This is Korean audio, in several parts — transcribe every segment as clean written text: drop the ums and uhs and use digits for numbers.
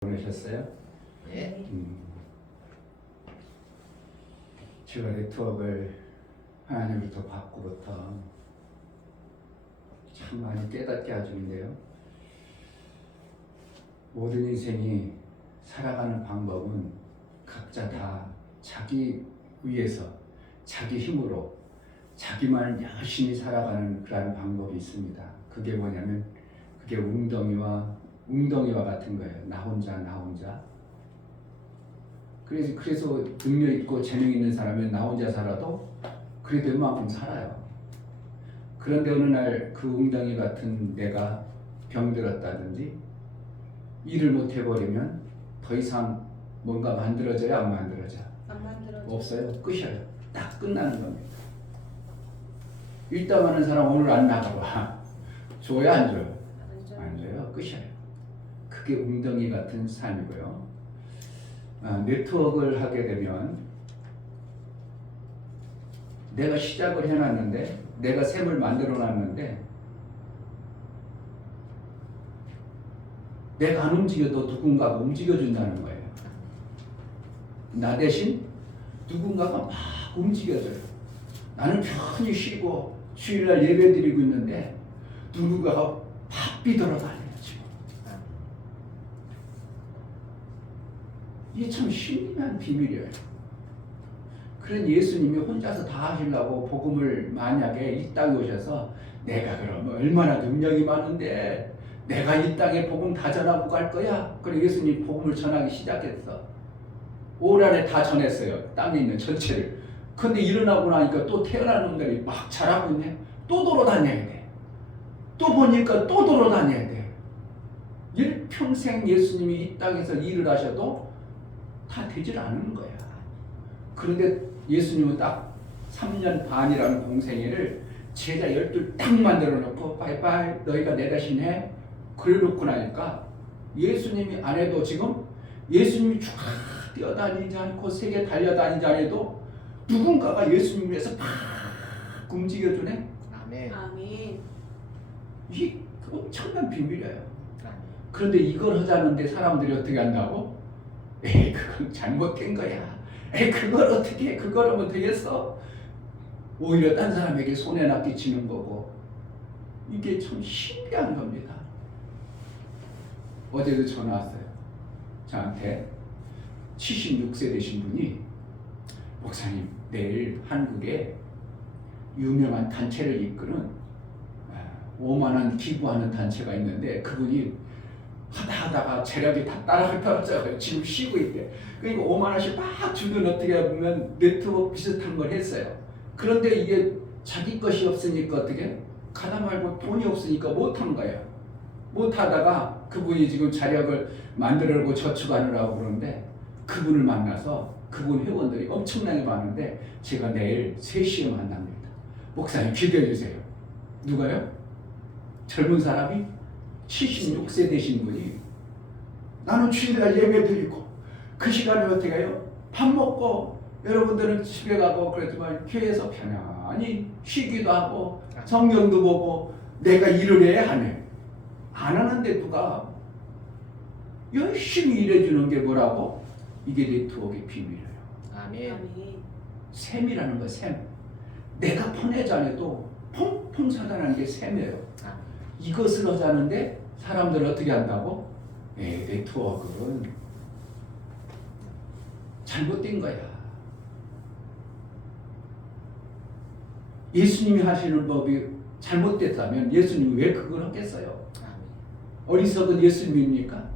보내셨어요? 네. 제가 네트워크를 하나님부터 받고부터 참 많이 깨닫게 해주는데요. 모든 인생이 살아가는 방법은 각자 다 자기 위해서 자기 힘으로 자기만 열심히 살아가는 그러한 방법이 있습니다. 그게 뭐냐면 그게 웅덩이와 같은 거예요. 나 혼자. 그래서 능력 있고 재능 있는 사람은 나 혼자 살아도 그래도 웬만큼 살아요. 그런데 어느 날 그 웅덩이 같은 내가 병들었다든지 일을 못 해버리면 더 이상 뭔가 만들어져야 안 만들어져? 안 만들어져. 없어요. 끝이에요. 딱 끝나는 겁니다. 일당하는 사람 오늘 안 나가봐. 줘요 안 줘요? 안 줘요. 끝이에요. 그게 웅덩이 같은 삶이고요. 네트워크를 하게 되면 내가 시작을 해놨는데 내가 셈을 만들어놨는데 내가 안 움직여도 누군가가 움직여준다는 거예요. 나 대신 누군가가 막 움직여줘요. 나는 편히 쉬고 주일날 예배 드리고 있는데 누군가가 바삐 돌아다녀요. 지금 이게 참 신비한 비밀이에요. 그런 예수님이 혼자서 다 하시려고 복음을 만약에 이 땅에 오셔서 내가 그럼 얼마나 능력이 많은데 내가 이 땅에 복음 다 전하고 갈 거야. 그래 예수님 복음을 전하기 시작했어. 올 안에 다 전했어요. 땅에 있는 전체를. 근데 일어나고 나니까 또 태어난 놈들이 막 자라고 있네. 또 돌아다녀야 돼. 또 보니까 또 돌아다녀야 돼. 일평생 예수님이 이 땅에서 일을 하셔도 다 되질 않은 거야. 그런데 예수님은 딱 3년 반이라는 공생애를 제자 12 딱 만들어 놓고 빠이빠이 너희가 내 대신 해. 그래 놓고 나니까 예수님이 안 해도 지금 예수님이 쫙 뛰어다니지 않고 세계 달려다니지 않아도 누군가가 예수님 위해서 막 움직여주네. 아멘. 아멘. 이게 엄청난 비밀이에요. 아멘. 그런데 이걸 하자는데 사람들이 어떻게 한다고? 에이 그건 잘못된 거야. 에이 그걸 어떻게 해? 그걸 하면 되겠어? 오히려 딴 사람에게 손해나 끼치는 거고 이게 참 신비한 겁니다. 어제도 전화 왔어요. 저한테 76세 되신 분이 목사님 내일 한국에 유명한 단체를 이끄는 5만 원 기부하는 단체가 있는데 그분이 하다가 체력이 다 떨어져요. 지금 쉬고 있대. 그러니까 5만 원씩 막 주면 어떻게 보면 네트워크 비슷한 걸 했어요. 그런데 이게 자기 것이 없으니까 어떻게 가다 말고 돈이 없으니까 못한 거예요. 못하다가 그분이 지금 자력을 만들려고 저축하느라고 그러는데 그분을 만나서 그분 회원들이 엄청나게 많은데 제가 내일 3시에 만납니다. 목사님 기도해 주세요. 누가요? 젊은 사람이 76세 되신 분이 나는 주일날 예배 드리고 그 시간에 어떻게 해요? 밥 먹고 여러분들은 집에 가고 그랬지만 교회에서 편안히 쉬기도 하고 성경도 보고 내가 일을 해야 하네. 안 하는데 누가 열심히 일해주는 게 뭐라고? 이게 네트워크의 비밀이에요. 아멘. 아멘. 셈이라는 거 셈. 내가 폰하지 않아도 펑펑 사다라는 게 셈이에요. 이것을 하자는데 사람들은 어떻게 한다고? 네트워크는 잘못된 거야. 예수님이 하시는 법이 잘못됐다면 예수님이 왜 그걸 하겠어요? 어리석은 예수님입니까?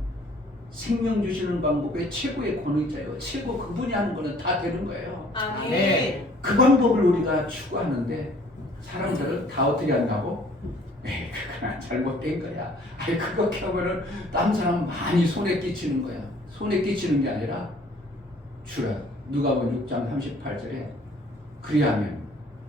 생명 주시는 방법의 최고의 권위자예요. 최고 그분이 하는 거는 다 되는 거예요. 아멘. 그 방법을 우리가 추구하는데 사람들은 다 어떻게 한다고? 그건 잘못된 거야. 그렇게 하면은 다른 사람 많이 손에 끼치는 거야. 손에 끼치는 게 아니라 주라. 누가복음 6장 38절에 그리하면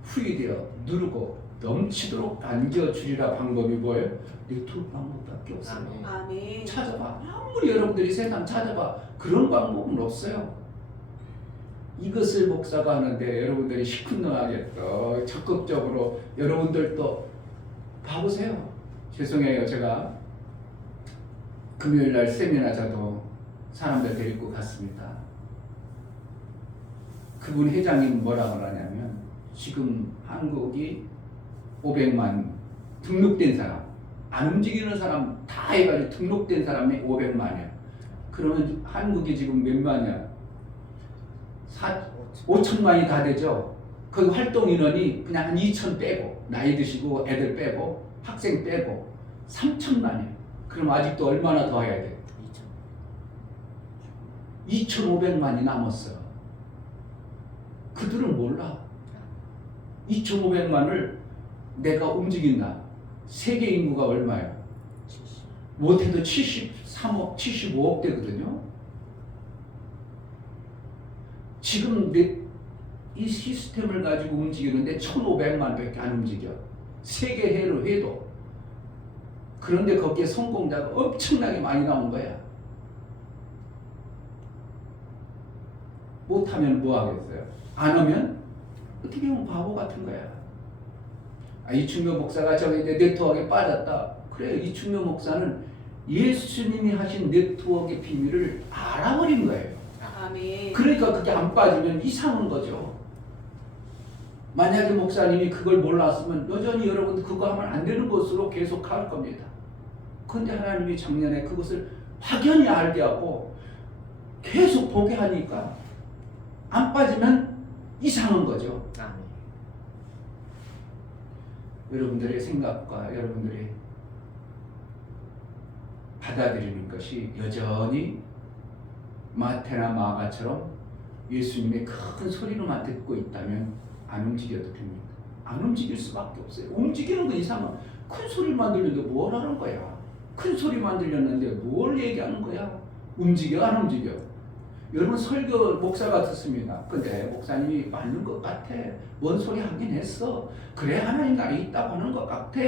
후이되어 누르고 넘치도록 안겨주리라. 방법이 뭐예요? 네트워크 방법밖에 없어요. 아멘. 찾아봐. 아무리 여러분들이 세상 찾아봐. 그런 방법은 없어요. 이것을 목사가 하는데 여러분들이 시큰둥하게 또 적극적으로 여러분들도 봐보세요. 죄송해요. 제가 금요일날 세미나 저도 사람들 데리고 갔습니다. 그분 회장님 뭐라고 하냐면 지금 한국이 500만 등록된 사람, 안 움직이는 사람 다 해가지고 등록된 사람이 500만이야. 그러면 한국이 지금 몇 만이야? 5천만이 다 되죠. 그 활동 인원이 그냥 한 2천 빼고 나이 드시고 애들 빼고 학생 빼고 3천만이야. 그럼 아직도 얼마나 더 해야 돼? 2,500만이 남았어. 그들은 몰라. 2,500만을 내가 움직인다. 세계 인구가 얼마야? 못해도 73억, 75억 되거든요. 지금 이 시스템을 가지고 움직이는데 1,500만밖에 안 움직여. 세계 해로 해도. 그런데 거기에 성공자가 엄청나게 많이 나온 거야. 못하면 뭐 하겠어요? 안 하면 어떻게 보면 바보 같은 거야. 이충묘 목사가 저기 이제 네트워크에 빠졌다. 그래, 이충묘 목사는 예수님이 하신 네트워크의 비밀을 알아버린 거예요. 아멘. 그러니까 그게 안 빠지면 이상한 거죠. 만약에 목사님이 그걸 몰랐으면 여전히 여러분 그거 하면 안 되는 것으로 계속 갈 겁니다. 그런데 하나님이 작년에 그것을 확연히 알게 하고 계속 보게 하니까 안 빠지면 이상한 거죠. 여러분들의 생각과 여러분들의 받아들이는 것이 여전히 마태나 마가처럼 예수님의 큰 소리로만 듣고 있다면 안 움직여도 됩니다. 안 움직일 수밖에 없어요. 움직이는 건 이상한. 큰 소리만 들렸는데 뭘 하는 거야? 큰 소리만 들렸는데 뭘 얘기하는 거야? 움직여 안 움직여? 여러분 설교 목사가 듣습니다. 근데 목사님이 맞는 것 같아. 뭔 소리 하긴 했어. 그래 하나님 나라에 있다고 하는 것 같아.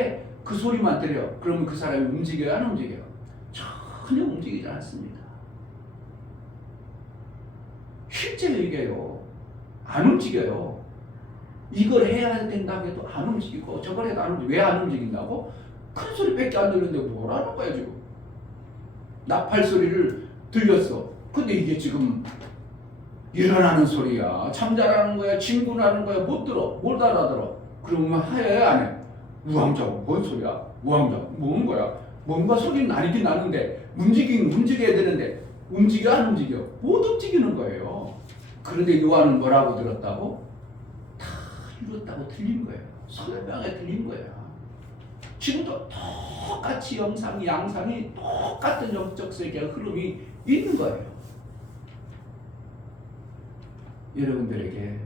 그 소리만 들려. 그러면 그 사람이 움직여요 안 움직여요? 전혀 움직이지 않습니다. 실제 얘기해요. 안 움직여요. 이걸 해야 된다고 해도 안 움직이고 저걸 해도 안 움직이고. 왜 안 움직인다고? 큰 소리밖에 안 들리는데 뭐라는 거야 지금. 나팔 소리를 들렸어. 근데 이게 지금 일어나는 소리야. 잠자라는 거야. 진군하는 거야. 못 들어. 못 알아들어. 그러면 해 안 해? 우왕좌왕. 뭔 소리야? 우왕좌왕. 뭔 거야? 뭔가 소리는 나긴 나는데 움직여야 되는데 움직여 안 움직여? 못 움직이는 거예요. 그런데 요한은 뭐라고 들었다고? 다 이뤘다고 들린 거예요. 설명에 들린 거야. 지금도 똑같이 영상이 양상이 똑같은 영적 세계의 흐름이 있는 거예요. 여러분들에게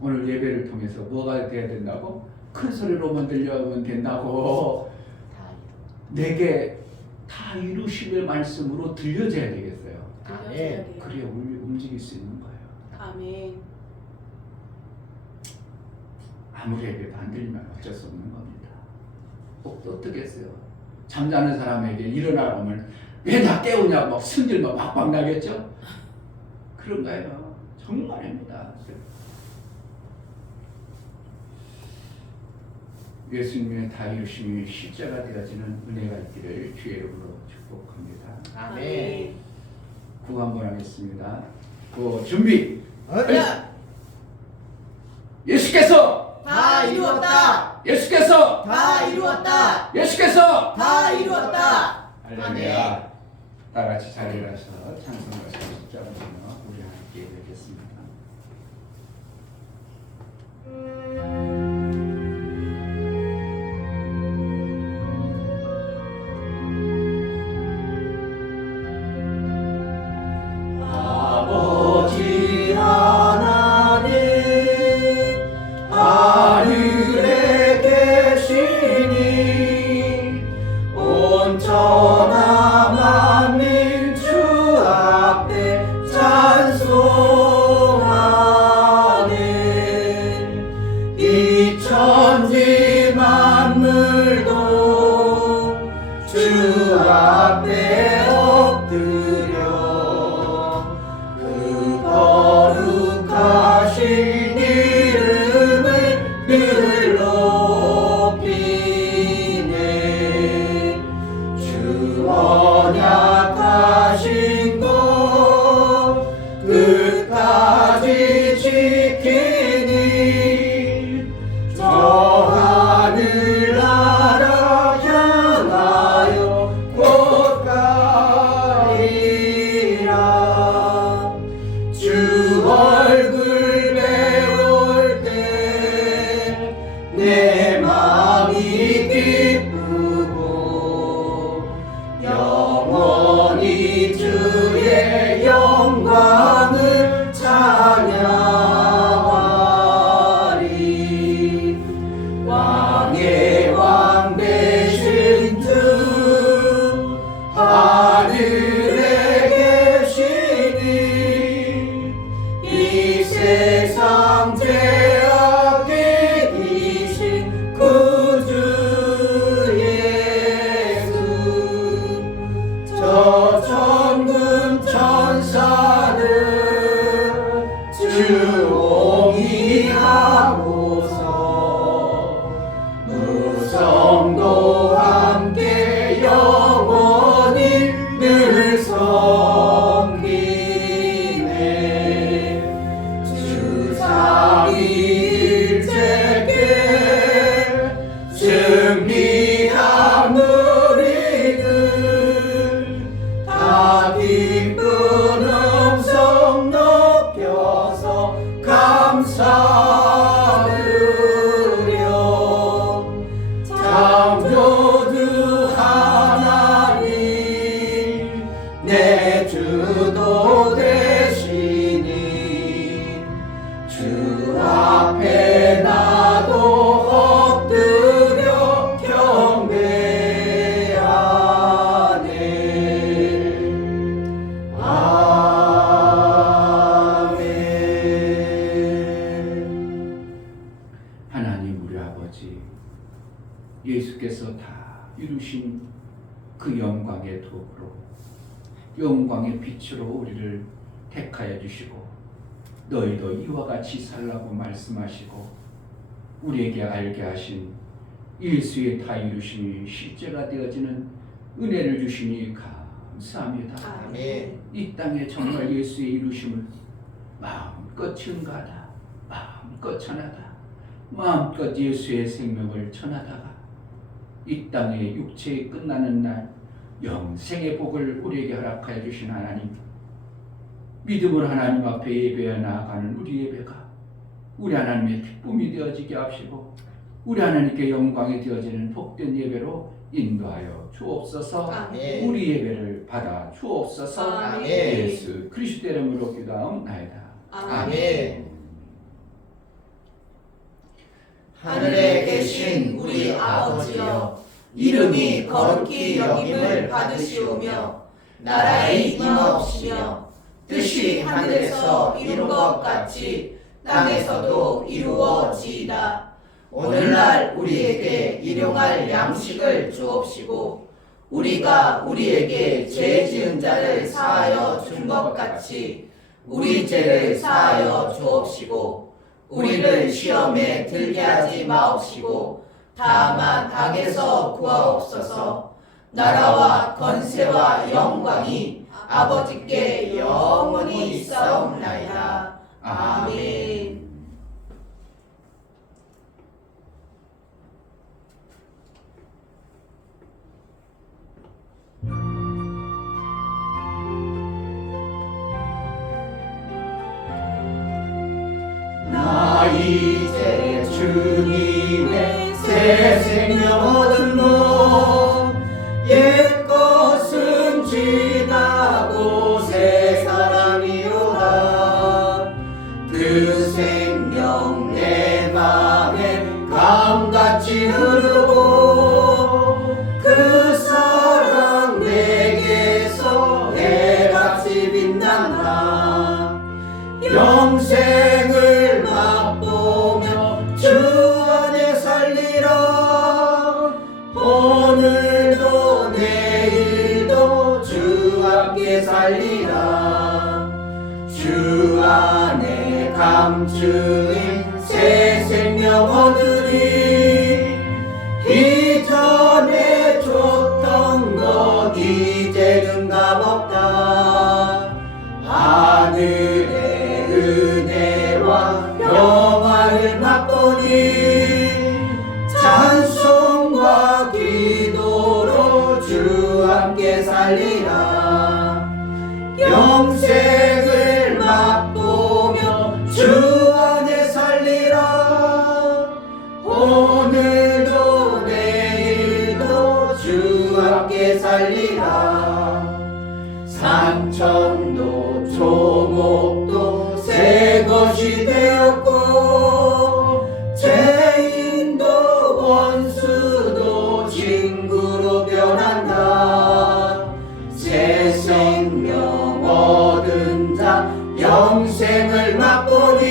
오늘 예배를 통해서 뭐가 돼야 된다고? 큰 소리로만 들려면 된다고. 내게 다 이루심의 말씀으로 들려져야 되겠어요. 아멘. 그래야 움직일 수 있는 거예요. 아멘. 아무리 예배도 안 들리면 어쩔 수 없는 겁니다. 어떻게 했어요? 잠자는 사람에게 일어나라면 왜 나 깨우냐고 막 승질만 막박 나겠죠? 그런 거예요. 정말입니다. 예수님의 다 이루심이 실제가 되어지는 은혜가 있기를 주의 이름으로 축복합니다. 아멘. 구호 한번 하겠습니다. 구호 준비. 예수께서 다 이루었다. 예수께서 다 이루었다. 예수께서 다 이루었다. 할렐루야. 다 같이 자리를 하셔 찬송하시고 십자가시며 우리 함께 되겠습니다. 아버지 하나님 하늘에 계시니 온전한 만민 주 감사는 주옹이 하고서 무성도 함께 영원히 늘 섬기네. 주 삼위일체께 승리한 우리들 다 기쁜 음성 높여서 감사드려. 창조주 하나님 내 주도 되시니 주 앞에 나도 엎드려 경배하네. 아멘. 하나님 우리 아버지, 예수께서 다 이루신 그 영광의 도구로, 영광의 빛으로 우리를 택하여 주시고 너희도 이와 같이 살라고 말씀하시고 우리에게 알게 하신 예수의 다 이루심이 실제가 되어지는 은혜를 주시니 감사합니다. 아멘. 이 땅에 정말 예수의 이루심을 마음껏 증가하다, 마음껏 전하다, 마음껏 예수의 생명을 전하다가 이 땅의 육체의 끝나는 날 영생의 복을 우리에게 허락하여 주신 하나님, 믿음으로 하나님 앞에 예배해 나아가는 우리 예배가 우리 하나님의 기쁨이 되어지게 하시고 우리 하나님께 영광이 되어지는 복된 예배로 인도하여 주옵소서. 아멘. 우리 예배를 받아 주옵소서. 아멘. 예수 그리스도 이름으로 기도하옵나이다. 아멘. 하늘에 계신 우리 아버지여, 이름이 거룩히 여김을 받으시오며 나라의 임하옵시며 뜻이 하늘에서 이룬 것 같이 땅에서도 이루어지이다. 오늘날 우리에게 일용할 양식을 주옵시고 우리가 우리에게 죄 지은 자를 사하여 준 것 같이 우리 죄를 사하여 주옵시고 우리를 시험에 들게 하지 마옵시고 다만 악에서 구하옵소서. 나라와 권세와 영광이 아버지께 영원히 있사옵나이다. 아멘. 나 이제 주님의 새 생명 얻은 몸, 옛것은 지나고 새 사람이로다. 그 생명 내 맘에 강같이 흐르고 그 사랑 내게서 해같이 빛난다. 영생을 맛보며 주 안에 살리라. 오늘도 내일도 주 함께 살리라. 주 안에 감추인 새 생명 얻으리. 이전에 줬던 것 이제는 값없다. 하늘의 은혜와 영화를 맛보니 찬송과 기도로 주 함께 살리라. 영생을 맛보며 주 안에 살리라. 오늘도 내일도 주 함께 살리라. 산천도 초목도 새 것이 되었고 죄인도 원수도 친구로 변한다. 새 생명 얻은 자 영생을 맛보니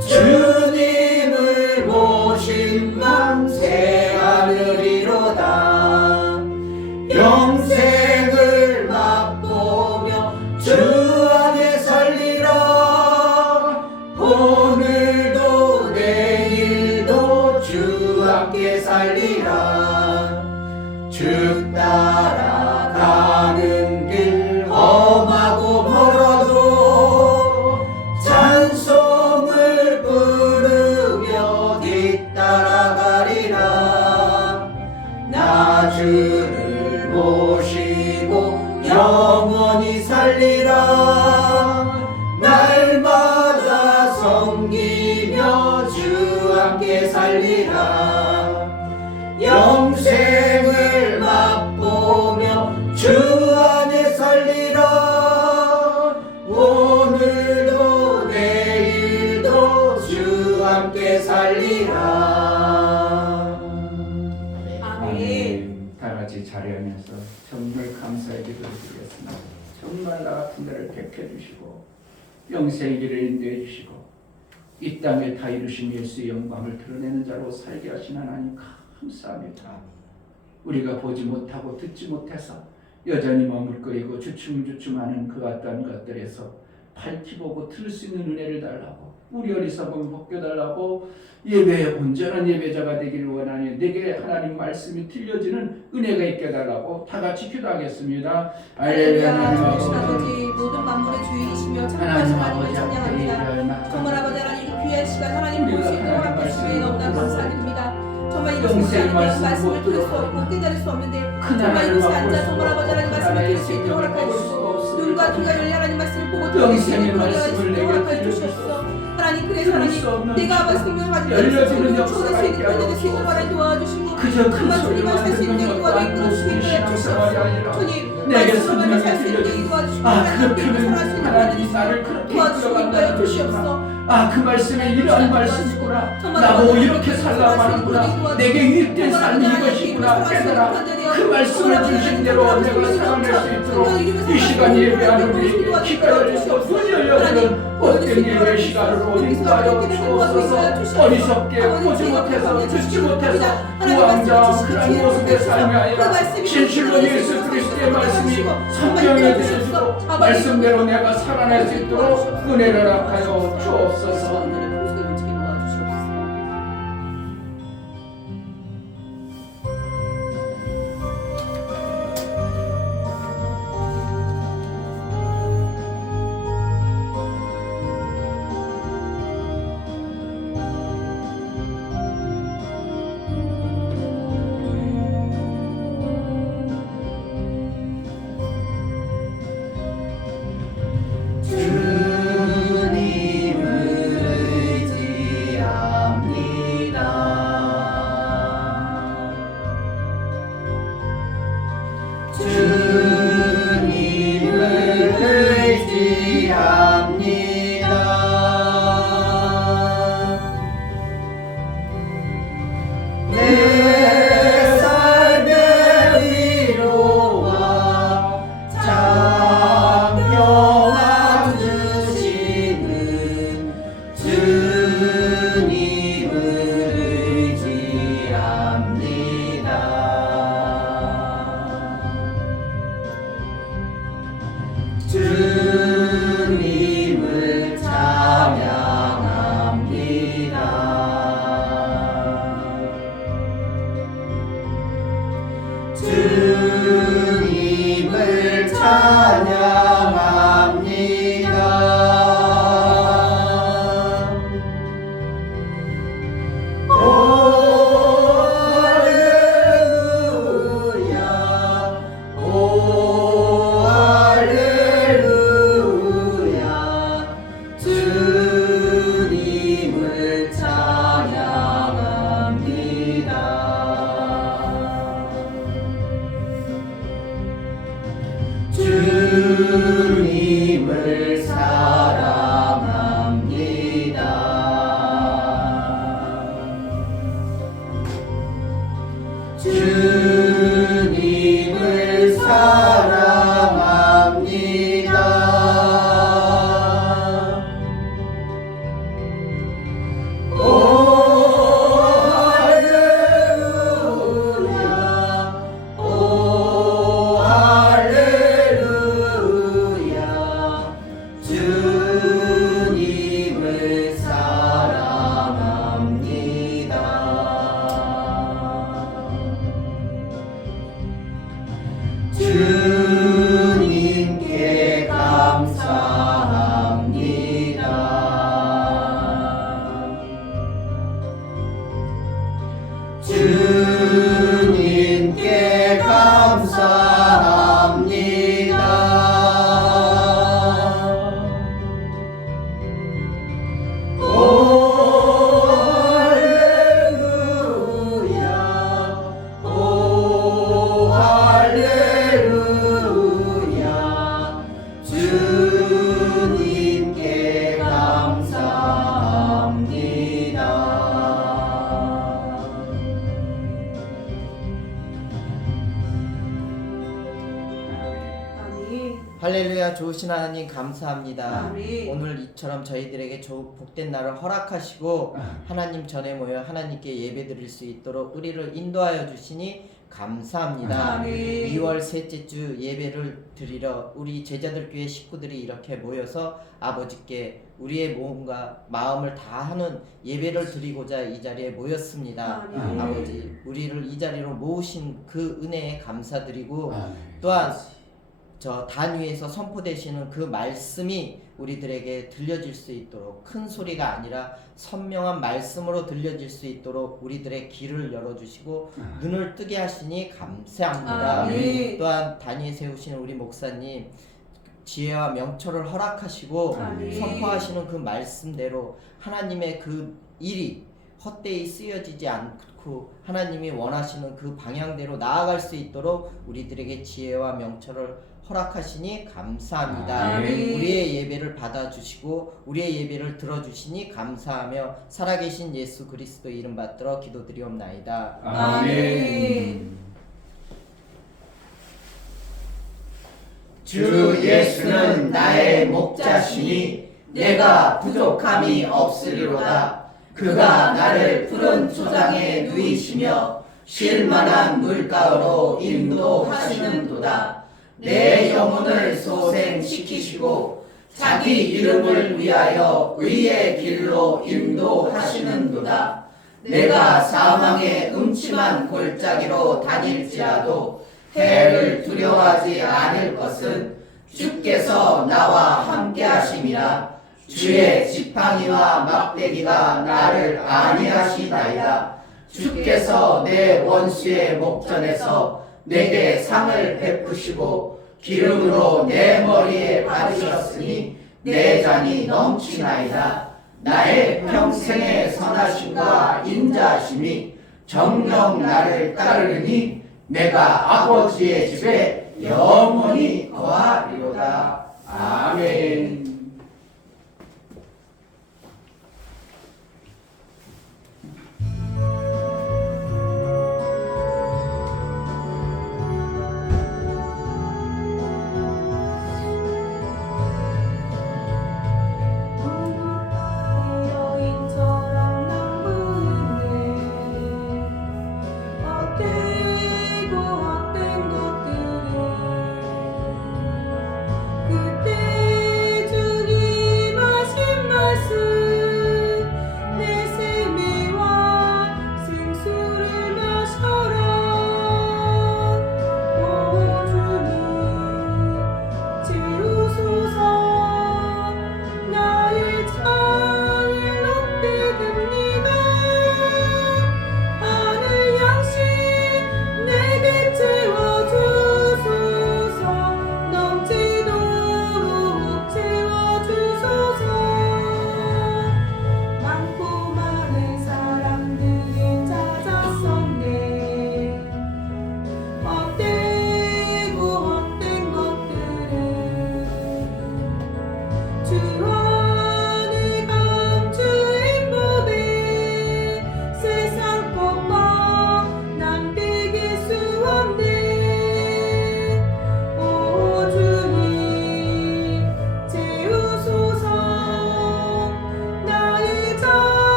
주님을 모신 만세 하늘이로다. 영생을 맛보며 주 안에 살리라. 오늘도 내일도 주 함께 살리라. 주 따라가는 길 험하고 멀어도 찬송을 부르며 뒤따라가리라. 나 주를 모시고 영원히 살리라. 날마다 섬기며 주 함께 살리라. 영생을 맛보며 주 안에 살리라. 오늘도 내일도 주 함께 살리라. 아멘. 다 같이 자리하면서 정말 감사의 기도를 드리겠습니다. 정말 나 같은 자를 택해 주시고 영생의 길을 인도해 주시고 이 땅에 다 이루신 예수의 영광을 드러내는 자로 살게 하신 하나님 감사합니다. 우리가 보지 못하고 듣지 못해서 여전히 머물거리고 주춤주춤하는 그 어떤 것들에서 밝히 보고 들을 수 있는 은혜를 달라고, 우리 어리석음을 벗겨달라고, 예배의 온전한 예배자가 되기를 원하니 내게 하나님 말씀이 들려지는 은혜가 있게 해달라고 다 같이 기도하겠습니다. 할렐루야. 하나님 아버지, 모든 만물의 주인이시며 참하신 하나님을 찬양합니다. 정말 아버지 하나님, 귀한 시간 하나님 볼 수 있도록 함께 주시니 너무나 감사드립니다. 정말 이렇게 시간이면 말씀을 들을 수 없고 깨달을 수 없는데 정말 이곳에 앉아 정말 아버지 하나님 말씀을 들을 수 있도록 허락해 주시고 눈과 귀가 열려 하나님 말씀을 보고 들을 수 있도록 허락해 주시옵소서. 하나님, 그래서 하나님 내가 아버지 생명을 가지고 있는 초대 세계 편들을 수 있도록 하나님 도와주시고 정말 주님만 살 수 있는 도와주시고 이끌어 주시도록 주시옵소서. 주님 말씀으로만 살 수 있는 도와주시고 하나님께 살아갈 수 있는 분들이 도와주시고 인도하여 주시옵소서. 그 말씀에 이러한 말씀이구나. 나보고 이렇게 살라고 하는구나. 내게 유익된 삶이 이것이구나. 깨달아 그 말씀을 주신 대로 내가 살아낼 수 있도록 이 시간 예배하는 우리에게 귀가 열리고 눈이 열려지는 복된 예배 시간으로 인도하여 주옵소서. 어리석게 보지 못해서 듣지 못해서 우왕좌왕 그런 모습의 삶이 아니라 진실로 예수 그리스도의 말씀이 성경에 들려주고 말씀대로 내가 살아낼 수 있도록 은혜를 허락하여 주옵소서. 주님을 찬양합니다. 주님을 찬양합니다. 오 할렐루야, 오 할렐루야. 좋으신 하나님 감사합니다. 아멘. 오늘 이처럼 저희들에게 복된 날을 허락하시고 아. 하나님 전에 모여 하나님께 예배드릴 수 있도록 우리를 인도하여 주시니 감사합니다. 아멘. 2월 셋째 주 예배를 드리러 우리 제자들 교회 식구들이 이렇게 모여서 아버지께 우리의 몸과 마음을 다하는 예배를 드리고자 이 자리에 모였습니다. 아멘. 아버지, 우리를 이 자리로 모으신 그 은혜에 감사드리고 아멘. 또한 저 단 위에서 선포되시는 그 말씀이 우리들에게 들려질 수 있도록 큰 소리가 아니라 선명한 말씀으로 들려질 수 있도록 우리들의 귀를 열어주시고 눈을 뜨게 하시니 감사합니다. 아멘. 또한 단위에 세우시는 우리 목사님 지혜와 명철을 허락하시고 아멘. 선포하시는 그 말씀대로 하나님의 그 일이 헛되이 쓰여지지 않고 하나님이 원하시는 그 방향대로 나아갈 수 있도록 우리들에게 지혜와 명철을 허락하시니 감사합니다. 아멘. 우리의 예배를 받아주시고 우리의 예배를 들어주시니 감사하며 살아계신 예수 그리스도 이름 받들어 기도드리옵나이다. 아멘. 주 예수는 나의 목자시니 내가 부족함이 없으리로다. 그가 나를 푸른 초장에 누이시며 쉴만한 물가로 인도하시는도다. 내 영혼을 소생시키시고 자기 이름을 위하여 의의 길로 인도하시는도다. 내가 사망의 음침한 골짜기로 다닐지라도 해를 두려워하지 않을 것은 주께서 나와 함께 하심이라. 주의 지팡이와 막대기가 나를 안위하시나이다. 주께서 내 원수의 목전에서 내게 상을 베푸시고 기름으로 내 머리에 바르셨으니 내 잔이 넘치나이다. 나의 평생의 선하심과 인자하심이 정녕 나를 따르니 내가 아버지의 집에 영원히 거하리로다. 아멘. 여인처럼 남부인데 헛되고 헛된 것들을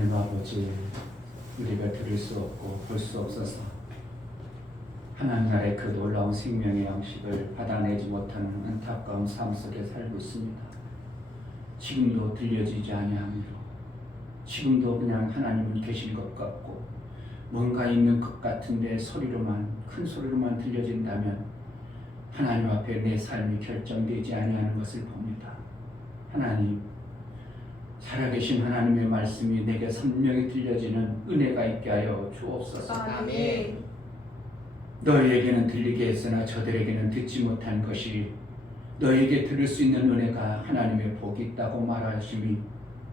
하나님 아버지, 우리가 들을 수 없고 볼 수 없어서 하나님 나라의 그 놀라운 생명의 양식을 받아내지 못하는 안타까운 삶 속에 살고 있습니다. 지금도 들려지지 아니하므로, 지금도 그냥 하나님은 계신 것 같고 뭔가 있는 것 같은데 소리로만, 큰 소리로만 들려진다면 하나님 앞에 내 삶이 결정되지 아니하는 것을 봅니다. 하나님, 살아계신 하나님의 말씀이 내게 선명히 들려지는 은혜가 있게 하여 주옵소서. 아멘. 너희에게는 들리게 했으나 저들에게는 듣지 못한 것이 너희에게 들을 수 있는 은혜가 하나님의 복이 있다고 말하심이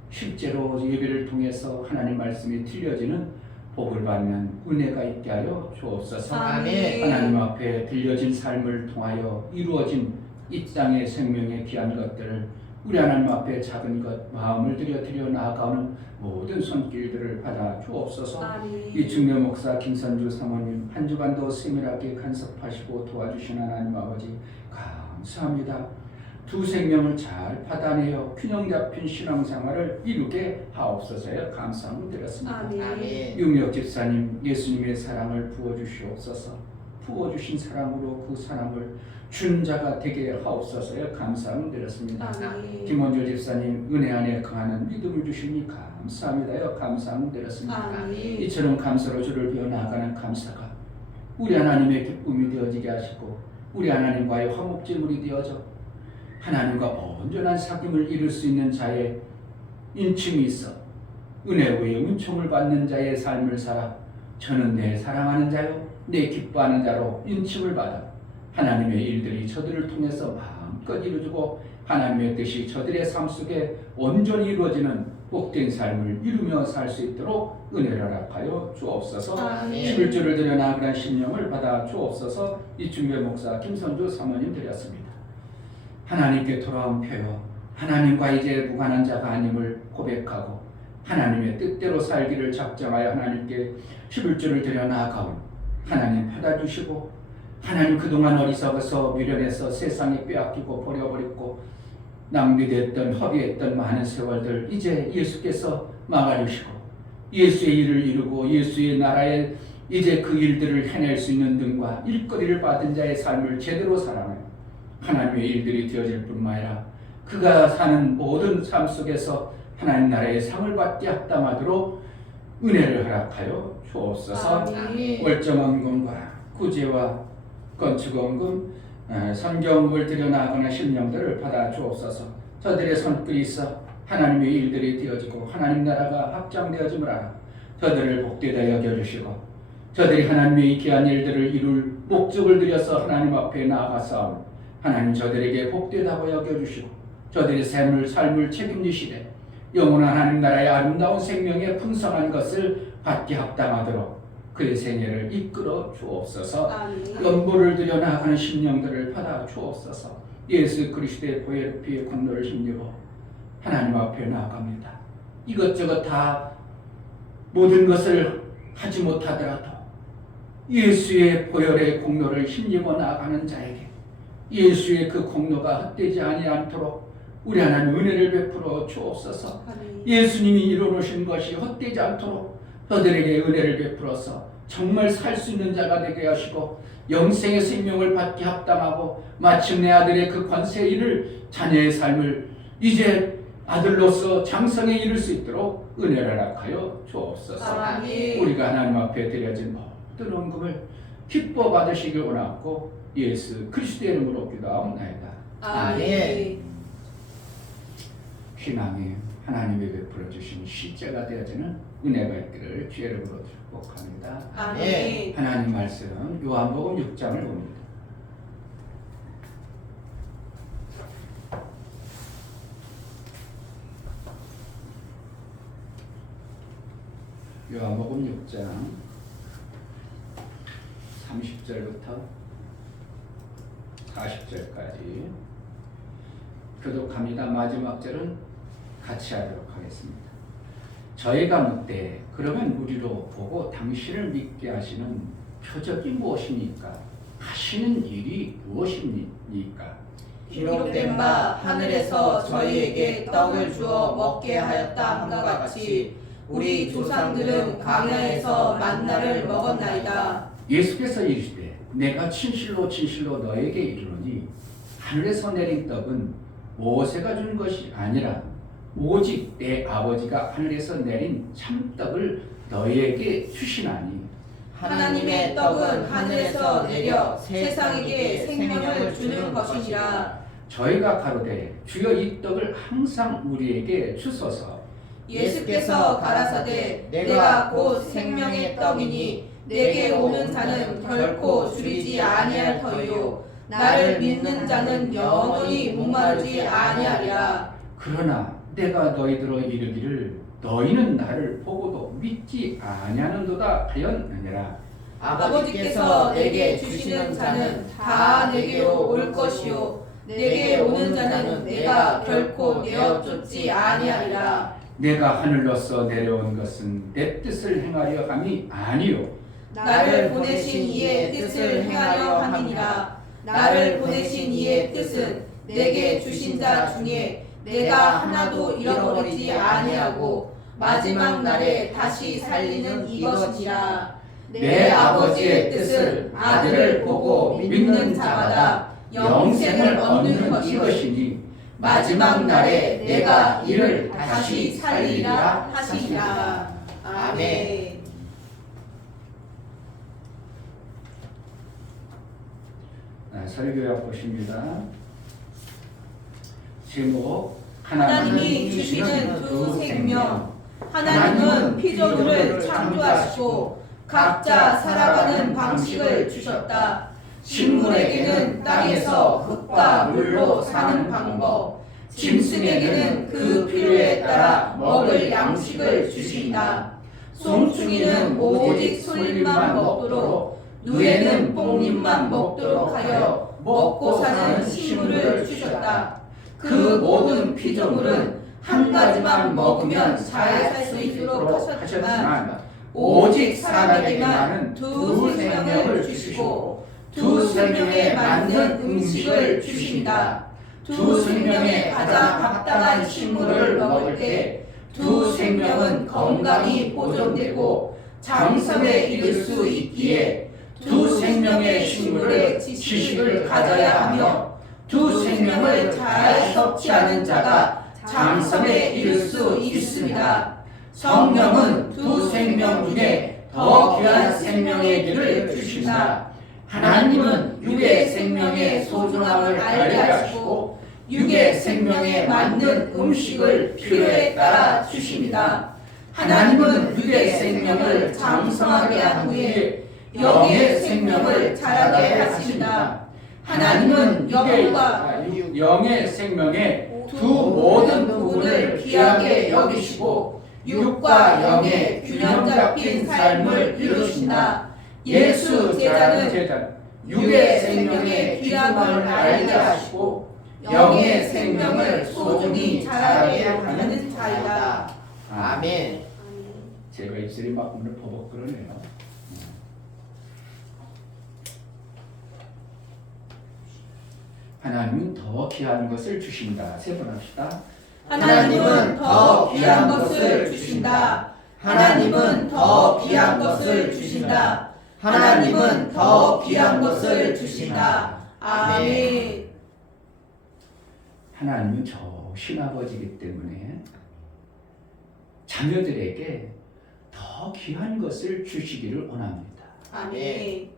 실제로 예배를 통해서 하나님 말씀이 들려지는 복을 받는 은혜가 있게 하여 주옵소서. 아멘. 하나님 앞에 들려진 삶을 통하여 이루어진 이 땅의 생명의 귀한 것들을 우리 하나님 앞에 작은 것 마음을 들여 나아가는 모든 손길들을 받아 주옵소서. 아멘. 이 중매 목사 김선주 사모님 한 주간도 세밀하게 간섭하시고 도와주신 하나님 아버지 감사합니다. 두 생명을 잘 받아내어 균형 잡힌 신앙생활을 이루게 하옵소서에 감사함을 드렸습니다. 아멘. 유미혁 집사님, 예수님의 사랑을 부어주시옵소서. 부어주신 사랑으로 그 사랑을 준 자가 되게 하옵소서에 감사함을 드렸습니다. 아멘. 김원조 집사님, 은혜 안에 강하는 믿음을 주시니 감사합니다요. 감사함을 드렸습니다. 아멘. 이처럼 감사로 주를 비워 나아가는 감사가 우리 하나님의 기쁨이 되어지게 하시고 우리 하나님과의 화목제물이 되어져 하나님과 온전한 사귐을 이룰 수 있는 자의 인침이 있어 은혜 위에 은총을 받는 자의 삶을 살아 저는 내 사랑하는 자요 내 기뻐하는 자로 인침을 받아 하나님의 일들이 저들을 통해서 마음껏 이루어지고 하나님의 뜻이 저들의 삶 속에 온전히 이루어지는 복된 삶을 이루며 살 수 있도록 은혜를 허락하여 주옵소서. 아멘. 11주를 드려 나아가는 심령을 받아 주옵소서. 이 중매 목사 김선주 사모님 드렸습니다. 하나님께 돌아온 표요 하나님과 이제 무관한 자가 아님을 고백하고 하나님의 뜻대로 살기를 작정하여 하나님께 11주를 드려 나아가온 하나님 받아주시고 하나님 그동안 어리석어서 미련해서 세상에 빼앗기고 버려버렸고 낭비됐던 허비했던 많은 세월들 이제 예수께서 막아주시고 예수의 일을 이루고 예수의 나라에 이제 그 일들을 해낼 수 있는 등과 일거리를 받은 자의 삶을 제대로 살아내 하나님의 일들이 되어질 뿐만 아니라 그가 사는 모든 삶 속에서 하나님 나라의 상을 받게 합당하도록 은혜를 허락하여 주옵소서. 아멘. 월정원금과 구제와 건축원금 성경을 들여나가는 심령들을 받아 주옵소서. 저들의 손길이 있어 하나님의 일들이 되어지고 하나님 나라가 확장되어짐을 알아 저들을 복되다 여겨주시고 저들이 하나님의 귀한 일들을 이룰 목적을 들여서 하나님 앞에 나아가서 하나님 저들에게 복되다고 여겨주시고 저들의 삶을 책임지시되 영원한 하나님 나라의 아름다운 생명의 풍성한 것을 받게 합당하도록 그의 생애를 이끌어 주옵소서. 아멘. 연보를 들여 나아가는 심령들을 받아 주옵소서. 예수 그리스도의 보혈 피의 공로를 힘입어 하나님 앞에 나아갑니다. 이것저것 다 모든 것을 하지 못하더라도 예수의 보혈의 공로를 힘입어 나아가는 자에게 예수의 그 공로가 헛되지 않도록 우리 하나님 은혜를 베풀어 주옵소서. 아멘. 예수님이 이루어놓으신 것이 헛되지 않도록 저들에게 은혜를 베풀어서 정말 살 수 있는 자가 되게 하시고 영생의 생명을 받게 합당하고 마침내 아들의 그 권세의 일을 자녀의 삶을 이제 아들로서 장성에 이룰 수 있도록 은혜를 허락하여 주옵소서. 아멘. 우리가 하나님 앞에 드려진 모든 헌금을 기뻐 받으시길 원하고 예수 그리스도의 이름으로 기도하옵나이다. 아멘. 희망이 하나님이 베풀어 주신 실제가 되어지는 은혜가 있기를 주의 이름으로 축복합니다. 아멘. 하나님 말씀 요한복음 6장을 봅니다. 요한복음 6장 30절부터 40절까지 교독합니다. 마지막 절은 같이 하도록 하겠습니다. 저희가 묻되 그러면 우리로 보고 당신을 믿게 하시는 표적이 무엇입니까? 하시는 일이 무엇입니까? 기록된 바 하늘에서 저희에게 떡을 주어 먹게 하였다 함과 같이 우리 조상들은 광야에서 만나를 먹었나이다. 예수께서 이르시되 내가 진실로 진실로 너에게 이르노니 하늘에서 내린 떡은 모세가 준 것이 아니라 오직 내 아버지가 하늘에서 내린 참떡을 너에게 주시나니 하나님의 떡은 하늘에서 내려 세상에게 생명을 주는 것이니라. 저희가 가로되 주여 이 떡을 항상 우리에게 주소서. 예수께서 가라사대 내가 곧 생명의 떡이니 내게 오는 자는 결코 줄이지 아니할 터이요 나를 믿는 자는 영원히 목마르지 아니하리라. 그러나 내가 너희들어 이르기를 너희는 나를 보고도 믿지 아니하는도다 하였느니라. 아버지께서 내게 주시는 자는 다 내게로 올 것이요 내게 오는 자는 내가 결코 내어 쫓지 아니하리라. 내가 하늘로서 내려온 것은 내 뜻을 행하려 함이 아니요 나를 보내신 이의 뜻을 행하려 함이니라. 나를 보내신 이의 뜻은 내게 주신 자 중에 내가 하나도 잃어버리지 아니하고 마지막 날에 다시 살리는 이것이니라. 내 아버지의 뜻은 아들을 보고 믿는 자마다 영생을 얻는 이것이니 마지막 날에 내가 이를 다시 살리리라 하시니라. 아멘. 설교약 보십니다. 제목 하나님이 주시는 두 생명. 하나님은 피조물을 창조하시고 각자 살아가는 방식을 주셨다. 식물에게는 땅에서 흙과 물로 사는 방법, 짐승에게는 그 필요에 따라 먹을 양식을 주신다. 송충이는 오직 솔잎만 먹도록, 누에는 뽕잎만 먹도록 하여 먹고 사는 식물을 주셨다. 그 모든 피조물은 한 가지만 먹으면 잘 살 수 있도록 하셨지만 오직 사람에게만 두 생명을 주시고 두 생명에 맞는 음식을 주신다. 두 생명에 가장 합당한 식물을 먹을 때 두 생명은 건강히 보존되고 장성에 이를 수 있기에 두 생명의 식물의 지식을 가져야 하며 두 생명을 잘 섭취하는 자가 장성에 이를 수 있습니다. 성령은 두 생명 중에 더 귀한 생명의 길을 주신다. 하나님은 육의 생명의 소중함을 알게 하시고 육의 생명에 맞는 음식을 필요에 따라 주십니다. 하나님은 육의 생명을 장성하게 한 후에 영의 생명을 자라게 하십니다. 하나님은 영의 생명의 두 모든 부분을 귀하게 여기시고 육과 영의 균형 잡힌 삶을 이루신다. 예수 제자는 육의 생명의 귀함을 알게 하시고 영의 생명을 소중히 자라게 하는 자이다. 아멘. 제가 입술이 막 오늘 버벅 그러네요. 하나님은 더 귀한 것을 주신다. 세 번 합시다. 하나님은 더 귀한 것을 주신다. 하나님은 더 귀한 것을 주신다. 하나님은 더 귀한 것을 주신다. 아멘. 하나님은 좋으신 아버지이기 때문에 자녀들에게 더 귀한 것을 주시기를 원합니다. 아멘.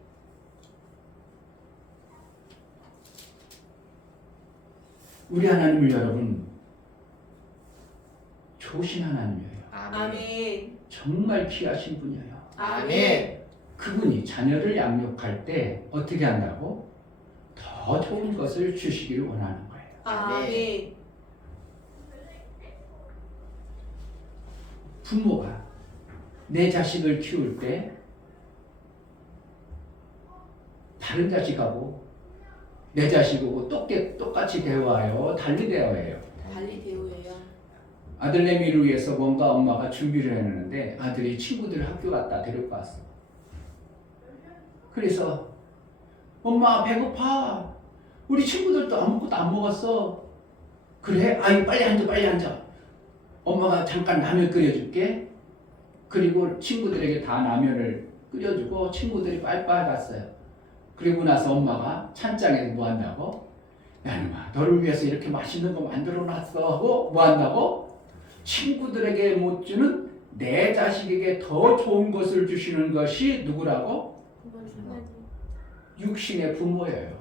우리 하나님을 여러분 좋으신 하나님이에요. 아멘. 정말 귀하신 분이에요. 아멘. 그분이 자녀를 양육할 때 어떻게 한다고? 더 좋은 것을 주시기를 원하는 거예요. 아멘. 부모가 내 자식을 키울 때 다른 자식하고 내 자식하고 똑같이 대화해요? 달리 대화해요? 달리 대우해요. 아들내미를 위해서 뭔가 엄마가 준비를 해놓는데 아들이 친구들 학교 갔다 데리고 왔어. 그래서 엄마 배고파. 우리 친구들도 아무것도 안 먹었어. 그래? 아이 빨리 앉아 빨리 앉아. 엄마가 잠깐 라면 끓여줄게. 그리고 친구들에게 다 라면을 끓여주고 친구들이 빨빨 갔어요. 그리고 나서 엄마가 찬장에서 뭐 한다고? 야 이놈아 너를 위해서 이렇게 맛있는 거 만들어 놨어 하고 뭐 한다고? 친구들에게 못 주는 내 자식에게 더 좋은 것을 주시는 것이 누구라고? 육신의 부모예요.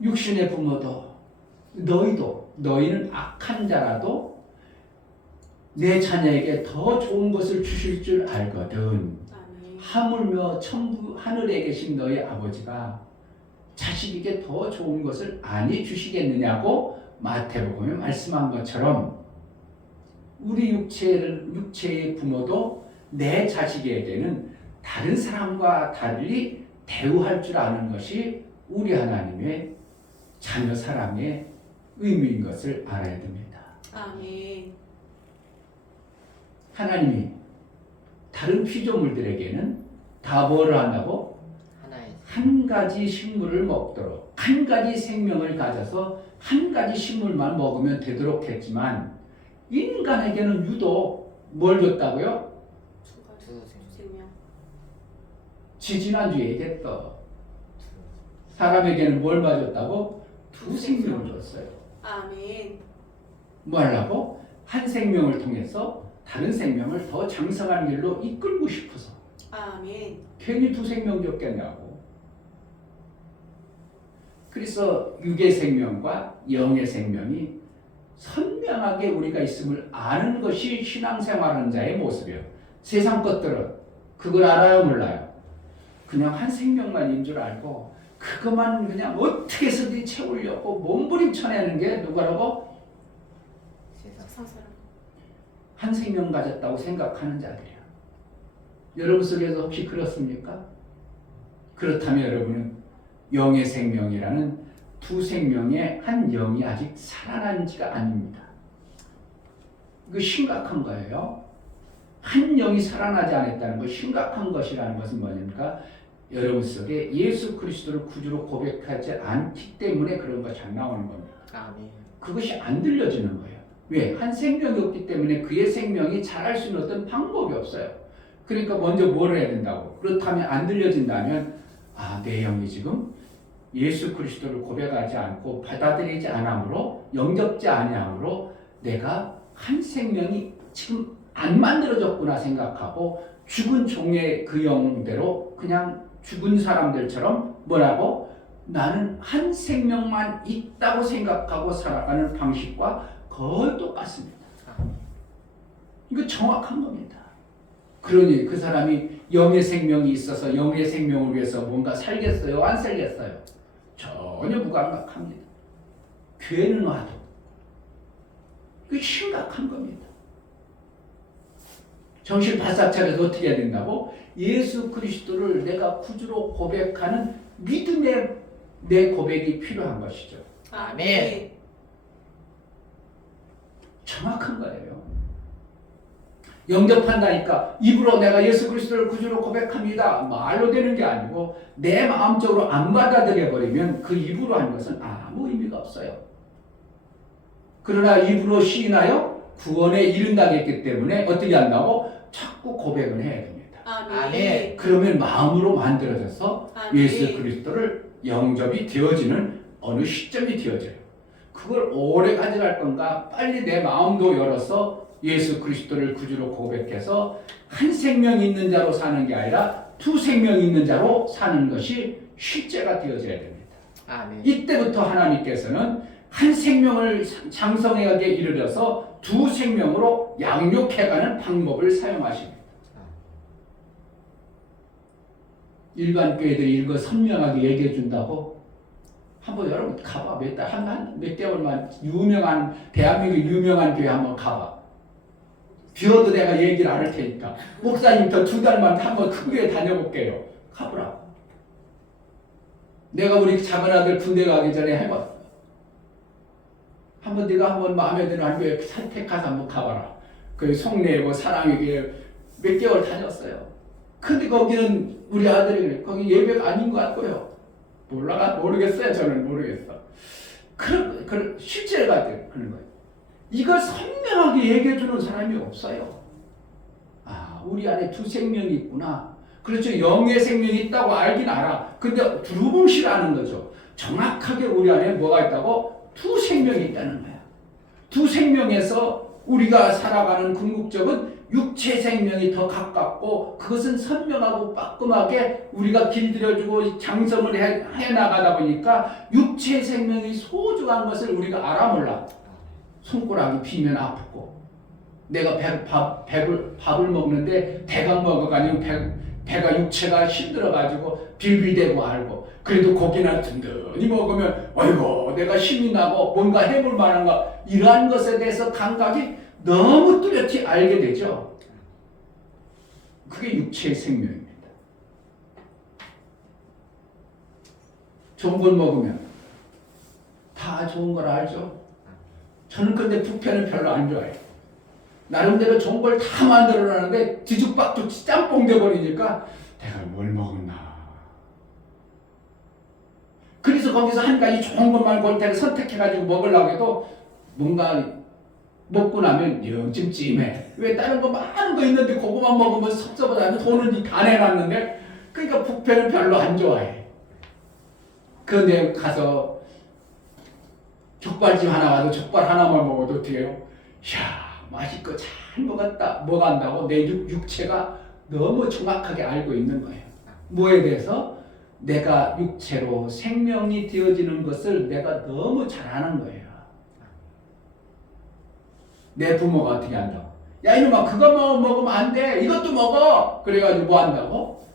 육신의 부모도 너희는 악한 자라도 내 자녀에게 더 좋은 것을 주실 줄 알거든. 하물며 천부 하늘에 계신 너희 아버지가 자식에게 더 좋은 것을 아니 주시겠느냐고 마태복음에 말씀한 것처럼 우리 육체의 부모도 내 자식에게는 다른 사람과 달리 대우할 줄 아는 것이 우리 하나님의 자녀 사랑의 의미인 것을 알아야 됩니다. 아멘. 하나님이 다른 피조물들에게는 다 뭐를 한다고? 하나의 한 가지 식물을 먹도록 한 가지 생명을 가져서 한 가지 식물만 먹으면 되도록 했지만 인간에게는 유독 뭘 줬다고요? 두 생명. 지지난주에 얘기했던 사람에게는 뭘 맞았다고? 두 생명을 줬어요. 아멘. 뭐 하려고? 한 생명을 통해서 다른 생명을 더 장성한 길로 이끌고 싶어서 아멘. 괜히 두 생명 줬겠냐고. 그래서 육의 생명과 영의 생명이 선명하게 우리가 있음을 아는 것이 신앙생활하는 자의 모습이에요. 세상 것들은 그걸 알아요 몰라요? 그냥 한 생명만인 줄 알고 그것만 그냥 어떻게 해서든 채우려고 몸부림쳐내는 게 누구라고? 세상 사람. 한 생명 가졌다고 생각하는 자들이야. 여러분 속에서 혹시 그렇습니까? 그렇다면 여러분은 영의 생명이라는 두 생명의 한 영이 아직 살아난지가 아닙니다. 이거 심각한 거예요. 한 영이 살아나지 않았다는 것, 심각한 것이라는 것은 뭐냐니까 여러분 속에 예수 그리스도를 구주로 고백하지 않기 때문에 그런 것이 안 나오는 겁니다. 아멘. 그것이 안 들려지는 거예요. 왜? 한 생명이 없기 때문에 그의 생명이 자랄 수 있는 어떤 방법이 없어요. 그러니까 먼저 뭘 해야 된다고? 그렇다면 안 들려진다면 내 영이 지금 예수 그리스도를 고백하지 않고 받아들이지 않으므로 영접지 아니하므로 내가 한 생명이 지금 안 만들어졌구나 생각하고 죽은 종의 그 영대로 그냥 죽은 사람들처럼 뭐라고? 나는 한 생명만 있다고 생각하고 살아가는 방식과 거의 똑같습니다. 이거 정확한 겁니다. 그러니 그 사람이 영의 생명이 있어서 영의 생명을 위해서 뭔가 살겠어요? 안 살겠어요? 전혀 무감각합니다. 교회는 와도 그 심각한 겁니다. 정신 바싹 차려서 어떻게 해야 된다고? 예수 그리스도를 내가 구주로 고백하는 믿음의 내 고백이 필요한 것이죠. 아멘. 정확한 거예요. 영접한다니까 입으로 내가 예수 그리스도를 구주로 고백합니다. 말로 되는 게 아니고 내 마음적으로 안 받아들여 버리면 그 입으로 한 것은 아무 의미가 없어요. 그러나 입으로 시인하여 구원에 이른다겠기 때문에 어떻게 한다고? 자꾸 고백을 해야 됩니다. 아멘. 그러면 마음으로 만들어져서 아멘. 예수 그리스도를 영접이 되어지는 어느 시점이 되어져요. 그걸 오래 가져갈 건가? 빨리 내 마음도 열어서 예수 그리스도를 구주로 고백해서 한 생명 있는 자로 사는 게 아니라 두 생명 있는 자로 사는 것이 실제가 되어져야 됩니다. 아멘. 이때부터 하나님께서는 한 생명을 장성하게 이르러서 두 생명으로 양육해가는 방법을 사용하십니다. 일반 교회들이 이거 선명하게 얘기해 준다고 한번 여러분 가봐. 몇 개월만 유명한 대한민국 유명한 교회 한번 가봐. 비워도 내가 얘기를 안 할 테니까 목사님부터 2달만 한번 큰 교회 다녀볼게요. 가보라고. 내가 우리 작은 아들 군대 가기 전에 해봤어. 한번 네가 한번 마음에 드는 한 교회 선택해서 한번 가봐라. 그 송내 뭐 사랑의 교회 몇 개월 다녔어요. 근데 거기는 우리 아들이 거기 예배가 아닌 것 같고요. 모르겠어요. 저는 모르겠어. 그런 실제가 그런 거예요. 이걸 선명하게 얘기해 주는 사람이 없어요. 아, 우리 안에 두 생명이 있구나. 그렇죠. 영의 생명이 있다고 알긴 알아. 근데 두루뭉실하는 거죠. 정확하게 우리 안에 뭐가 있다고? 두 생명이 있다는 거야. 두 생명에서 우리가 살아가는 궁극적은 육체 생명이 더 가깝고 그것은 선명하고 빠끔하게 우리가 길들여주고 장성을 해 나가다 보니까 육체 생명이 소중한 것을 우리가 알아 몰라. 손가락이 비면 아프고 내가 밥을 먹는데 대강 먹어가지고 배가 육체가 힘들어가지고 빌빌대고 알고 그래도 고기나 든든히 먹으면 어이구 내가 힘이 나고 뭔가 해볼 만한가 이러한 것에 대해서 감각이 너무 뚜렷이 알게 되죠. 그게 육체의 생명입니다. 좋은 걸 먹으면 다 좋은 걸 알죠. 저는 근데 부패는 별로 안 좋아해요. 나름대로 좋은 걸 다 만들어놨는데 뒤죽박죽 짬뽕 돼버리니까 내가 뭘 먹었나. 그래서 거기서 한 가지 좋은 것만 골때를 선택해가지고 먹으려고 해도 뭔가 먹고 나면 영 찜찜해. 왜 다른 거 많은 거 있는데 그거만 먹으면 섭섭하다는 돈은 다 내놨는데 그러니까 부패는 별로 안 좋아해. 그런데 가서 족발집 하나 가도 족발 하나만 먹어도 어떻게 해요? 이야 맛있고 잘 먹었다. 뭐가 한다고? 내 육체가 너무 정확하게 알고 있는 거예요. 뭐에 대해서? 내가 육체로 생명이 되어지는 것을 내가 너무 잘 아는 거예요. 내 부모가 어떻게 한다고? 야 이놈아 그거 먹으면 안 돼. 이것도 먹어. 그래가지고 뭐 한다고?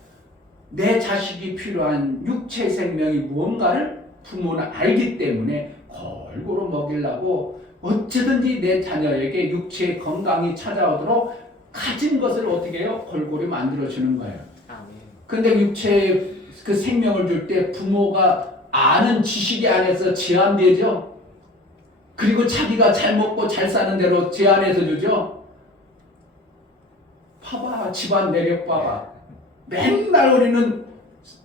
내 자식이 필요한 육체 생명이 무언가를 부모는 알기 때문에 골고루 먹이려고 어쩌든지 내 자녀에게 육체의 건강이 찾아오도록 가진 것을 어떻게 해요? 골고루 만들어주는 거예요. 근데 육체의 그 생명을 줄 때 부모가 아는 지식이 안에서 제한되죠. 그리고 자기가 잘 먹고 잘 사는 대로 제한해서 주죠. 봐봐 집안 내력 봐봐. 맨날 우리는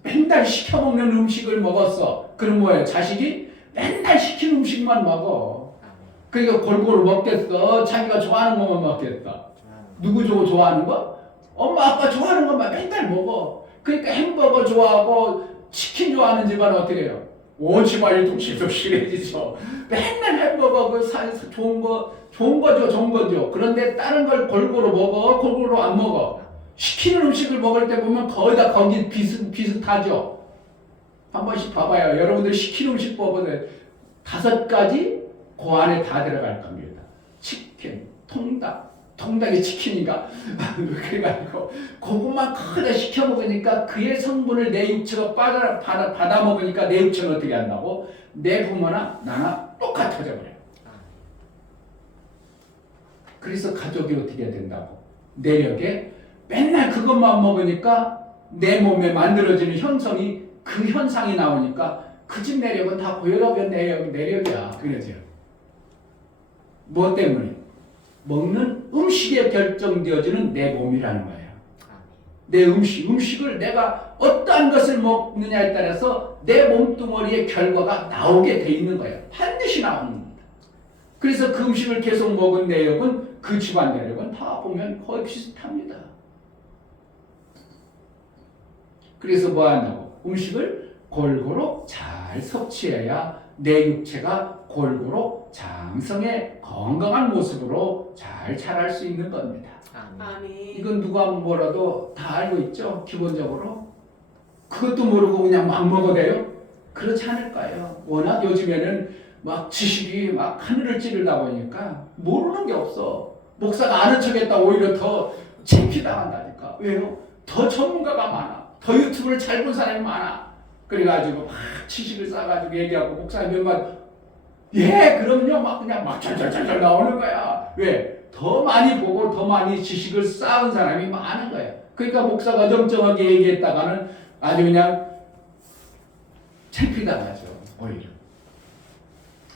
맨날 시켜먹는 음식을 먹었어. 그럼 뭐예요? 자식이 맨날 시킨 음식만 먹어. 그러니까 골고루 먹겠어. 자기가 좋아하는 것만 먹겠어. 누구 좋아하는 거? 엄마 아빠 좋아하는 것만 맨날 먹어. 그러니까 햄버거 좋아하고 치킨 좋아하는 집안은 어떻게 해요? 온 집안 일동실동실해지죠. 맨날 햄버거 좋은 거죠. 그런데 다른 걸 골고루 먹어, 골고루 안 먹어. 시키는 음식을 먹을 때 보면 거의 다 거기 비슷하죠. 한 번씩 봐봐요. 여러분들 시키는 음식 보면 5가지 그 안에 다 들어갈 겁니다. 치킨, 통닭이 치킨인가? 그래가지고 그것만 크게 시켜 먹으니까 그의 성분을 내 육체가 받아 먹으니까 내 육체는 어떻게 한다고? 내 부모나 나나 똑같아져 버려요. 그래서 가족이 어떻게 된다고? 내력에 맨날 그것만 먹으니까 내 몸에 만들어지는 현상이 그 현상이 나오니까 그 집 내력은 다 고혈압의 내력이야. 그러죠. 뭐 때문에? 먹는 음식에 결정되어지는 내 몸이라는 거예요. 내 음식을 내가 어떠한 것을 먹느냐에 따라서 내 몸뚱어리의 결과가 나오게 돼 있는 거예요. 반드시 나오는 겁니다. 그래서 그 음식을 계속 먹은 내역은 그 집안 내력은 다 보면 거의 비슷합니다. 그래서 뭐 한다고? 음식을 골고루 잘 섭취해야 내 육체가 골고루 장성의 건강한 모습으로 잘 자랄 수 있는 겁니다. 아멘. 이건 누가 뭐라도 다 알고 있죠? 기본적으로. 그것도 모르고 그냥 막 먹어대요? 그렇지 않을까요? 워낙 요즘에는 막 지식이 막 하늘을 찌르다 보니까 모르는 게 없어. 목사가 아는 척했다 오히려 더 창피당한다니까. 왜요? 더 전문가가 많아. 더 유튜브를 잘 본 사람이 많아. 그래가지고 막 지식을 쌓아가지고 얘기하고 목사님 몇 마디 그럼요 막 그냥 막 잘잘잘 나오는 거야. 왜? 더 많이 보고 더 많이 지식을 쌓은 사람이 많은 거야. 그러니까 목사가 정정하게 얘기했다가는 아주 그냥 창피당하죠. 오히려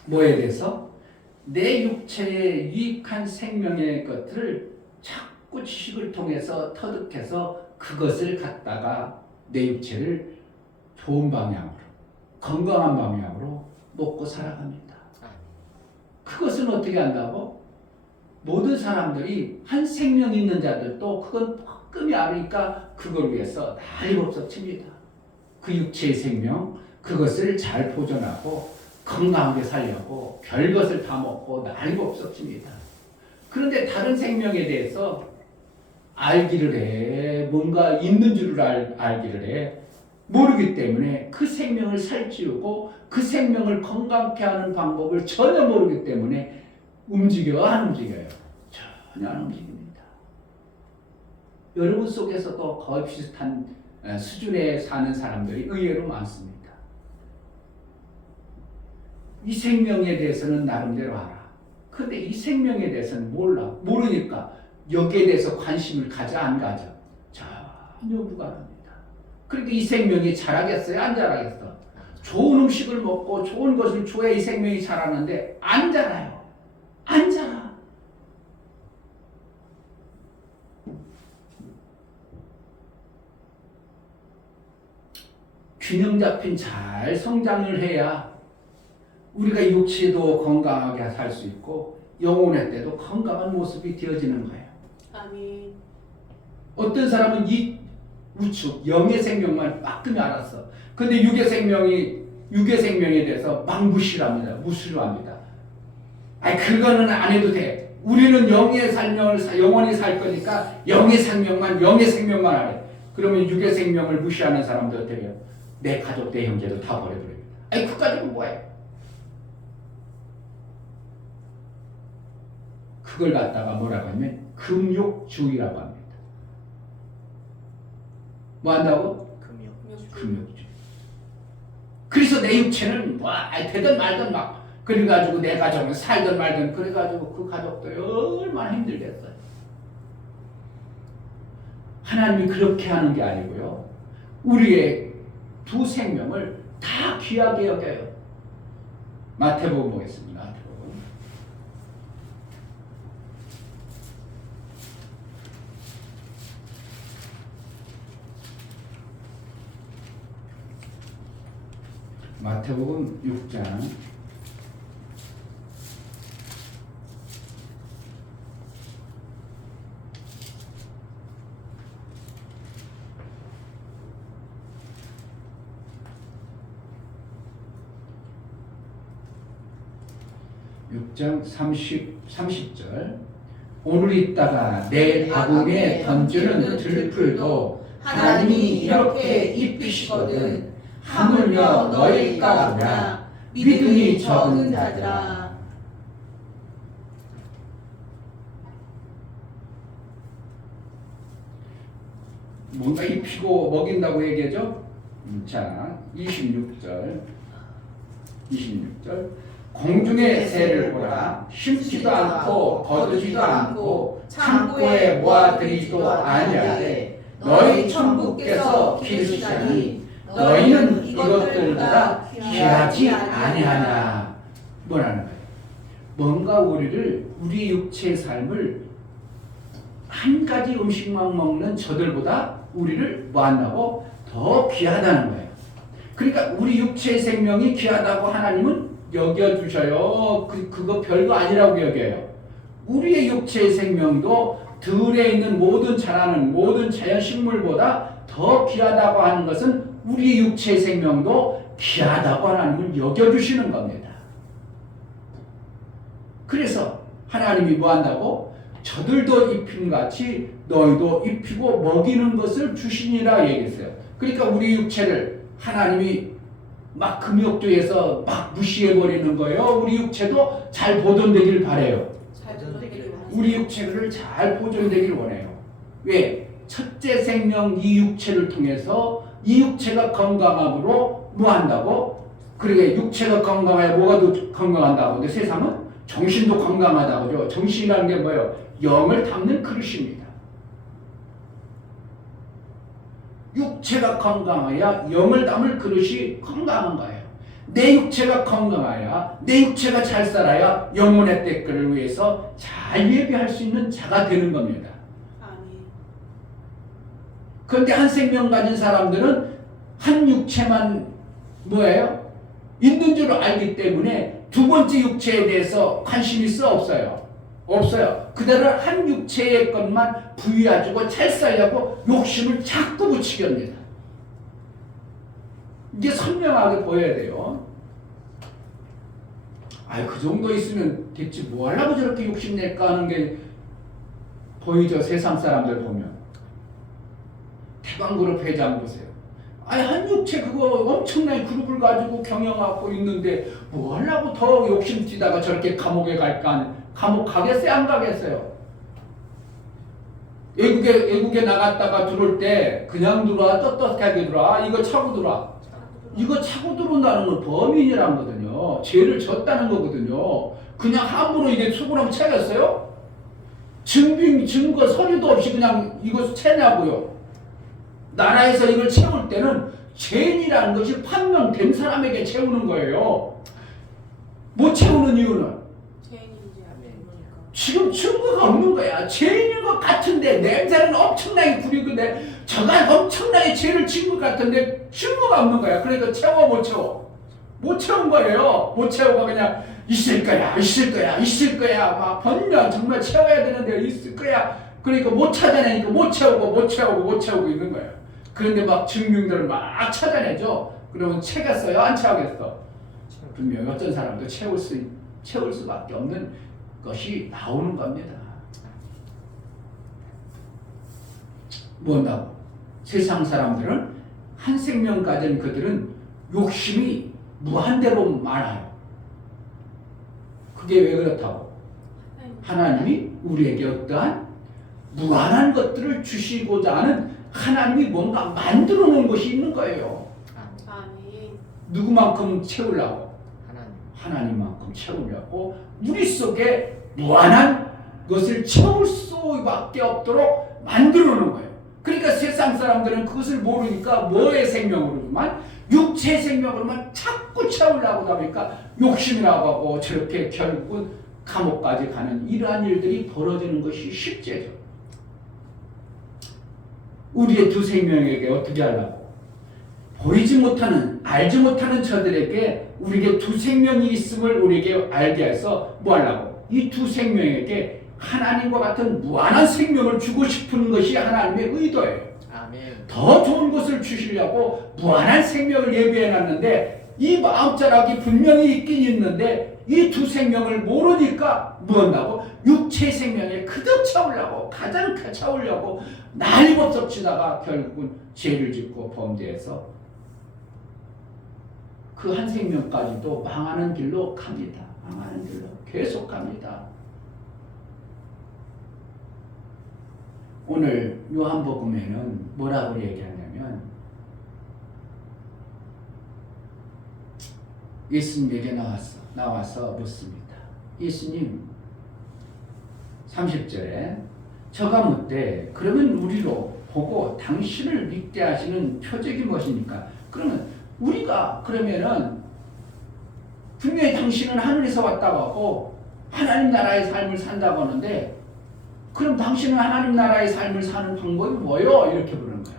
뭐에 대해서? 내 육체에 유익한 생명의 것들을 자꾸 지식을 통해서 터득해서 그것을 갖다가 내 육체를 좋은 방향으로 건강한 방향으로 먹고 살아갑니다. 그것은 어떻게 한다고? 모든 사람들이 한 생명 있는 자들도 그건 뻐끔히 알으니까 그걸 위해서 난리법석 칩니다. 그 육체의 생명 그것을 잘 보존하고 건강하게 살려고 별것을 다 먹고 난리법석 칩니다. 그런데 다른 생명에 대해서 알기를 해. 뭔가 있는 줄을 알기를 해. 모르기 때문에 그 생명을 살찌우고 그 생명을 건강케 하는 방법을 전혀 모르기 때문에 움직여 안 움직여요? 전혀 안 움직입니다. 여러분 속에서도 거의 비슷한 수준에 사는 사람들이 의외로 많습니다. 이 생명에 대해서는 나름대로 알아. 근데 이 생명에 대해서는 몰라. 모르니까 여기에 대해서 관심을 가져 안 가져? 전혀 무관합니다. 그러니까 이 생명이 자라겠어요? 안 자라겠어? 좋은 음식을 먹고 좋은 것을 줘야 이 생명이 자라는데 안 자라요. 안 자라. 균형 잡힌 잘 성장을 해야 우리가 육체도 건강하게 살 수 있고 영혼의 때도 건강한 모습이 되어지는 거예요. 아멘. 어떤 사람은 이 우측 영의 생명만 빠끔히 알았어. 근데 육의 생명에 대해서 막 무시를 합니다. 무시를 합니다. 아니 그거는 안 해도 돼. 우리는 영의 생명을 영원히 살 거니까 영의 생명만 하래. 그러면 육의 생명을 무시하는 사람도 어떻게 해요? 내 가족, 내 형제도 다 버려버립니다. 아니 그 가지고 뭐해? 그걸 갖다가 뭐라고 하면 금욕주의라고 합니다. 뭐 한다고? 금욕주의. 그래서 내 육체는 뭐 되든 말든 막 그래가지고 내 가족은 살든 말든 그래가지고 그 가족도 얼마나 힘들겠어요. 하나님이 그렇게 하는 게 아니고요. 우리의 두 생명을 다 귀하게 여겨요. 마태복음 보겠습니다. 마태복음 6장 30절 오늘 있다가 내일 바구니에 던지는 들풀도 하나님이 이렇게 입히시거든 하물며 너희가 보라 믿음이 적은 자들아. 뭔가 입히고 먹인다고 얘기하죠? 자 26절 공중의 새를 보라 심지도 않고 거두지도 않고 창고에 모아들이지도 아니하되 너희 천부께서 기르시다니 너희는 이것들보다 귀하지 아니하냐. 뭐라는 거예요? 뭔가 우리 육체의 삶을 한 가지 음식만 먹는 저들보다 우리를 뭐한다고? 더 귀하다는 거예요. 그러니까 우리 육체의 생명이 귀하다고 하나님은 여겨주셔요. 그거 별거 아니라고 여겨요. 우리의 육체의 생명도 들에 있는 모든 자라는 모든 자연식물보다 더 귀하다고 하는 것은 우리 육체의 생명도 귀하다고 하나님은 여겨주시는 겁니다. 그래서 하나님이 뭐 한다고? 저들도 입힌 같이 너희도 입히고 먹이는 것을 주시니라 얘기했어요. 그러니까 우리 육체를 하나님이 막 금욕주의에서 막 무시해버리는 거예요. 우리 육체도 잘 보존되길 바래요. 우리 육체를 잘 보존되길 원해요. 왜? 첫째 생명 이 육체를 통해서 이 육체가 건강함으로 뭐 한다고? 그러게 육체가 건강해야 뭐가 더 건강한다고. 근데 세상은 정신도 건강하다고죠. 정신이라는 게 뭐예요? 영을 담는 그릇입니다. 육체가 건강해야 영을 담을 그릇이 건강한 거예요. 내 육체가 건강해야 내 육체가 잘 살아야 영혼의 때끌을 위해서 잘 예비할 수 있는 자가 되는 겁니다. 그런데 한 생명 가진 사람들은 한 육체만 뭐예요? 있는 줄 알기 때문에 두 번째 육체에 대해서 관심 있어 없어요? 없어요. 그대로 한 육체의 것만 부여해주고 잘 살려고 욕심을 자꾸 부추깁니다. 이게 선명하게 보여야 돼요. 그 정도 있으면 대체 뭐 하려고 저렇게 욕심낼까 하는 게 보이죠. 세상 사람들 보면. 태광그룹 회장 보세요. 한 육체 그거 엄청나게 그룹을 가지고 경영하고 있는데 뭐 하려고 더 욕심 뛰다가 저렇게 감옥에 갈까 하는, 감옥 가겠어요? 안 가겠어요? 외국에 나갔다가 들어올 때 그냥 들어와, 떳떳하게 들어와, 이거 차고 들어와. 이거 차고 들어온다는 건 범인이란 거거든요. 죄를 졌다는 거거든요. 그냥 함부로 이게 속으로 채겠어요? 증거 서류도 없이 그냥 이거 채냐고요. 나라에서 이걸 채울 때는 죄인이라는 것이 판명된 사람에게 채우는 거예요. 못 채우는 이유는 지금 증거가 없는 거야. 죄인인 것 같은데 냄새는 엄청나게 부리는데 저가 엄청나게 죄를 진 것 같은데 증거가 없는 거야. 그러니까 채워 못 채워? 못 채운 거예요. 못 채우고 그냥 있을 거야 막 번면 정말 채워야 되는데 있을 거야. 그러니까 못 찾아내니까 못 채우고 있는 거예요. 그런데 막 증명들을 막 찾아내죠. 그러면 채겠어요? 안 채우겠어? 분명히 어떤 사람도 채울 수밖에 없는 것이 나오는 겁니다. 뭔다고? 세상 사람들은 한 생명 가진 그들은 욕심이 무한대로 많아요. 그게 왜 그렇다고? 하나님이 우리에게 어떠한 무한한 것들을 주시고자 하는 하나님이 뭔가 만들어 놓은 것이 있는 거예요. 아멘. 누구만큼 채우려고? 하나님만큼 채우려고 우리 속에 무한한 것을 채울 수밖에 없도록 만들어 놓은 거예요. 그러니까 세상 사람들은 그것을 모르니까 뭐의 생명으로만, 육체의 생명으로만 자꾸 채우려고 하니까 욕심이라고 하고 저렇게 결국은 감옥까지 가는 이러한 일들이 벌어지는 것이 실제죠. 우리의 두 생명에게 어떻게 하려고? 보이지 못하는, 알지 못하는 저들에게 우리에게 두 생명이 있음을 우리에게 알게 해서 뭐 하려고? 이 두 생명에게 하나님과 같은 무한한 생명을 주고 싶은 것이 하나님의 의도예요. 아멘. 더 좋은 것을 주시려고 무한한 생명을 예비해 놨는데 이 마음자락이 분명히 있긴 있는데 이 두 생명을 모르니까 뭐 한다고? 육체의 생명에 그득 채우려고, 가장 채우려고 난리법석치다가 결국은 죄를 짓고 범죄해서 그 한 생명까지도 망하는 길로 갑니다. 망하는 길로 계속 갑니다. 오늘 요한복음에는 뭐라고 얘기하냐면 예수님에게 나와서 묻습니다. 예수님 30절에 저가 묻되 그러면 우리로 보고 당신을 믿게 하시는 표적이 무엇입니까? 그러면 우리가 그러면은 분명히 당신은 하늘에서 왔다고 하고 하나님 나라의 삶을 산다고 하는데 그럼 당신은 하나님 나라의 삶을 사는 방법이 뭐요? 이렇게 물은 거예요.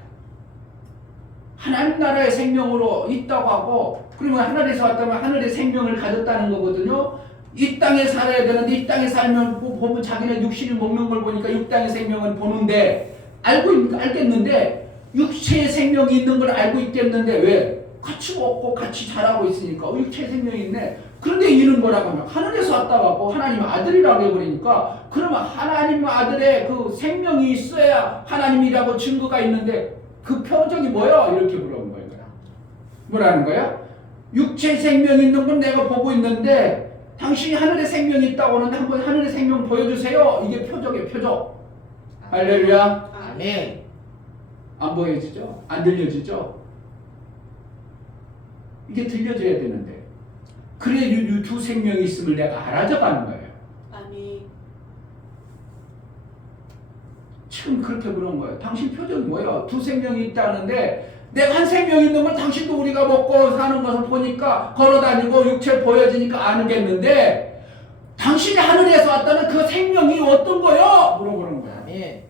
하나님 나라의 생명으로 있다고 하고 그러면 하늘에서 왔다면 하늘의 생명을 가졌다는 거거든요. 이 땅에 살아야 되는데 이 땅에 살면 보면 자기는 육신이 먹는 걸 보니까 이 땅의 생명은 보는데 알겠는데 육체의 생명이 있는 걸 알고 있겠는데 왜? 같이 먹고 같이 자라고 있으니까 육체의 생명이 있네. 그런데 이는 뭐라고 하면 하늘에서 왔다고 하고 하나님 아들이라고 해버리니까 그러면 하나님 아들의 그 생명이 있어야 하나님이라고 증거가 있는데 그 표적이 뭐야? 이렇게 물어본 거예요. 뭐라는 거야? 육체의 생명이 있는 건 내가 보고 있는데 당신이 하늘의 생명이 있다고 하는데 한번 하늘의 생명 보여주세요. 이게 표적이에요. 표적. 할렐루야. 아멘. 안 보여지죠? 안 들려지죠? 이게 들려줘야 되는데 그래 이 두 생명이 있음을 내가 알아져가는 거예요. 아멘. 지금 그렇게 물은 거예요. 당신 표정이 뭐예요? 두 생명이 있다는데 내가 한 생명이 있는 건 당신도 우리가 먹고 사는 것을 보니까 걸어다니고 육체 보여지니까 아는겠는데 당신이 하늘에서 왔다는 그 생명이 어떤 거요? 물어보는 거예요. 아멘.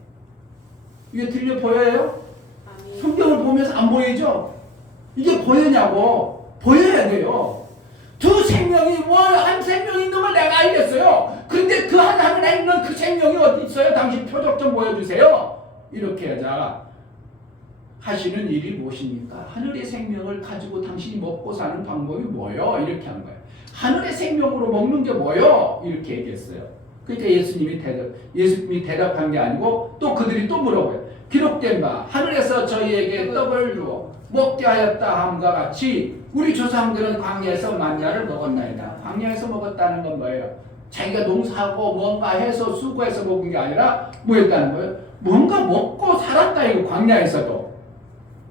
이게 들려 보여요? 아멘. 성경을 보면서 안 보이죠? 이게 보이냐고? 보여야 돼요. 두 생명이 한 생명이 있는 걸 내가 알겠어요. 근데 그 하늘에 있는 그 생명이 어디 있어요? 당신 표적 좀 보여주세요. 이렇게 하자 하시는 일이 무엇입니까? 하늘의 생명을 가지고 당신이 먹고 사는 방법이 뭐예요? 이렇게 한 거예요. 하늘의 생명으로 먹는 게 뭐예요? 이렇게 얘기했어요. 그러니까 예수님이 대답한 게 아니고 또 그들이 또 물어봐요. 기록된 바 하늘에서 저희에게 떡을 주어 먹게 하였다 함과 같이 우리 조상들은 광야에서 만나를 먹었나이다. 광야에서 먹었다는 건 뭐예요? 자기가 농사하고 뭔가 해서 수고해서 먹은 게 아니라 뭐 했다는 거예요? 뭔가 먹고 살았다 이거 광야에서도.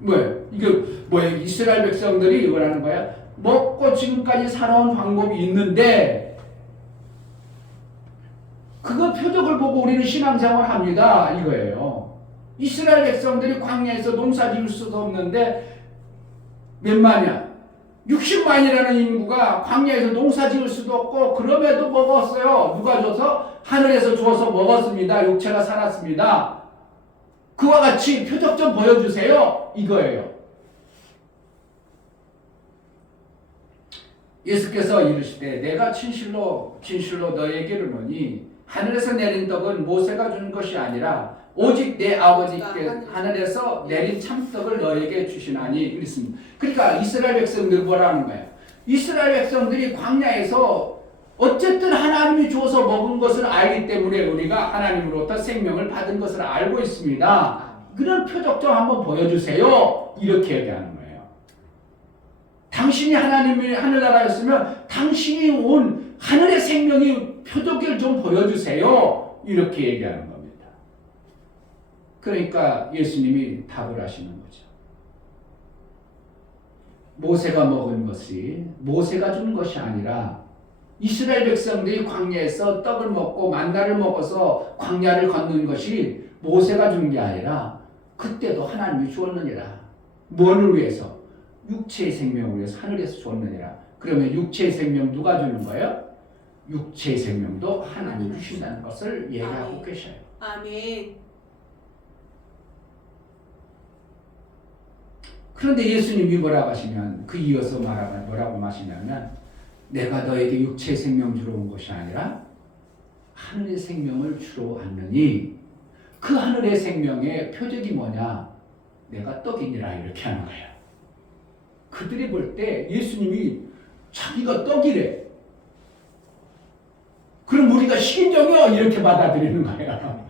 뭐예요? 이게 뭐예요? 이스라엘 백성들이 이걸 하는 거야? 먹고 지금까지 살아온 방법이 있는데 그거 표적을 보고 우리는 신앙생활 합니다 이거예요. 이스라엘 백성들이 광야에서 농사 지을 수도 없는데 몇만이야? 60만이라는 인구가 광야에서 농사 지을 수도 없고 그럼에도 먹었어요. 누가 줘서? 하늘에서 주어서 먹었습니다. 육체가 살았습니다. 그와 같이 표적 좀 보여주세요. 이거예요. 예수께서 이르시되 내가 진실로 너에게 이르노니 하늘에서 내린 떡은 모세가 준 것이 아니라 오직 내 아버지께 하늘에서 내린 참떡을 너에게 주시나니 그랬습니다. 그러니까 이스라엘 백성들 뭐라는 거예요? 이스라엘 백성들이 광야에서 어쨌든 하나님이 주어서 먹은 것을 알기 때문에 우리가 하나님으로부터 생명을 받은 것을 알고 있습니다. 그런 표적 좀 한번 보여주세요. 이렇게 얘기하는 거예요. 당신이 하나님이 하늘나라였으면 당신이 온 하늘의 생명이 표적을 좀 보여주세요. 이렇게 얘기하는 겁니다. 그러니까 예수님이 답을 하시는 거죠. 모세가 먹은 것이 모세가 준 것이 아니라 이스라엘 백성들이 광야에서 떡을 먹고 만나를 먹어서 광야를 걷는 것이 모세가 준 게 아니라 그때도 하나님이 주었느니라. 뭐를 위해서? 육체의 생명을 위해서 하늘에서 주었느니라. 그러면 육체의 생명 누가 주는 거예요? 육체의 생명도 하나님이 주신다는 것을 얘기하고 계셔요. 아멘. 그런데 예수님이 뭐라고 하시면 그 이어서 뭐라고 하시냐면 내가 너에게 육체의 생명 주러 온 것이 아니라 하늘의 생명을 주러 왔느니 그 하늘의 생명의 표적이 뭐냐? 내가 떡이니라 이렇게 하는 거예요. 그들이 볼 때 예수님이 자기가 떡이래. 그럼 우리가 식인종이요 이렇게 받아들이는 거예요.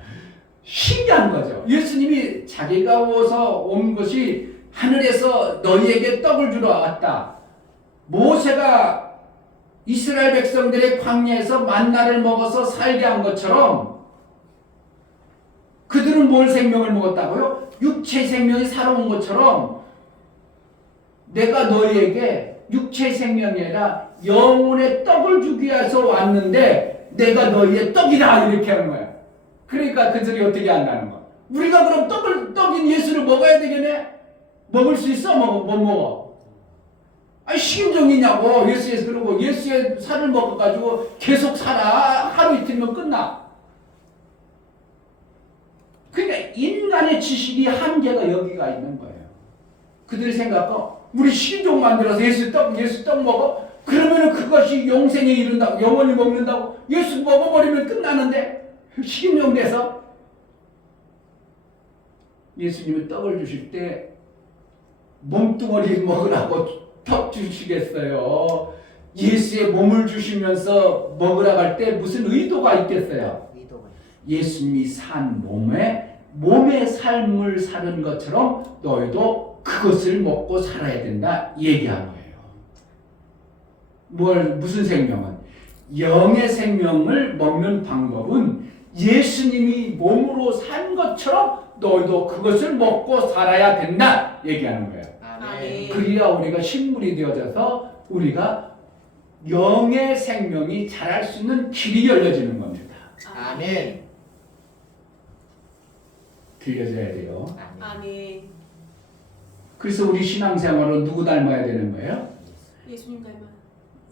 신기한 거죠. 예수님이 자기가 온 것이 하늘에서 너희에게 떡을 주러 왔다. 모세가 이스라엘 백성들의 광야에서 만나를 먹어서 살게 한 것처럼 그들은 뭘 생명을 먹었다고요? 육체의 생명이 살아온 것처럼 내가 너희에게 육체의 생명이 아니라 영혼의 떡을 주기 위해서 왔는데 내가 너희의 떡이다 이렇게 하는 거야. 그러니까 그들이 어떻게 한다는 거야? 우리가 그럼 떡인 예수를 먹어야 되겠네? 먹을 수 있어? 못 먹어? 아니 식인종이냐고. 예수에서 그러고 예수의 살을 먹어가지고 계속 살아. 하루 이틀면 끝나. 그러니까 인간의 지식이 한계가 여기가 있는 거예요. 그들이 생각하고 우리 식인종 만들어서 예수 떡 먹어? 그러면은 그것이 영생에 이른다고 영원히 먹는다고 예수 먹어버리면 끝나는데 식인종 돼서 예수님이 떡을 주실 때 몸뚱어리 먹으라고 떡 주시겠어요? 예수의 몸을 주시면서 먹으라고 할 때 무슨 의도가 있겠어요? 예수님이 산 몸의 삶을 사는 것처럼 너희도 그것을 먹고 살아야 된다 얘기하는 거예요. 무슨 생명은? 영의 생명을 먹는 방법은 예수님이 몸으로 산 것처럼 너희도 그것을 먹고 살아야 된다 얘기하는 거예요. 아멘. 그래야 우리가 식물이 되어져서 우리가 영의 생명이 자랄 수 있는 길이 열려지는 겁니다. 아멘. 들려져야 돼요. 아멘. 그래서 우리 신앙생활은 누구 닮아야 되는 거예요? 예수님 닮아.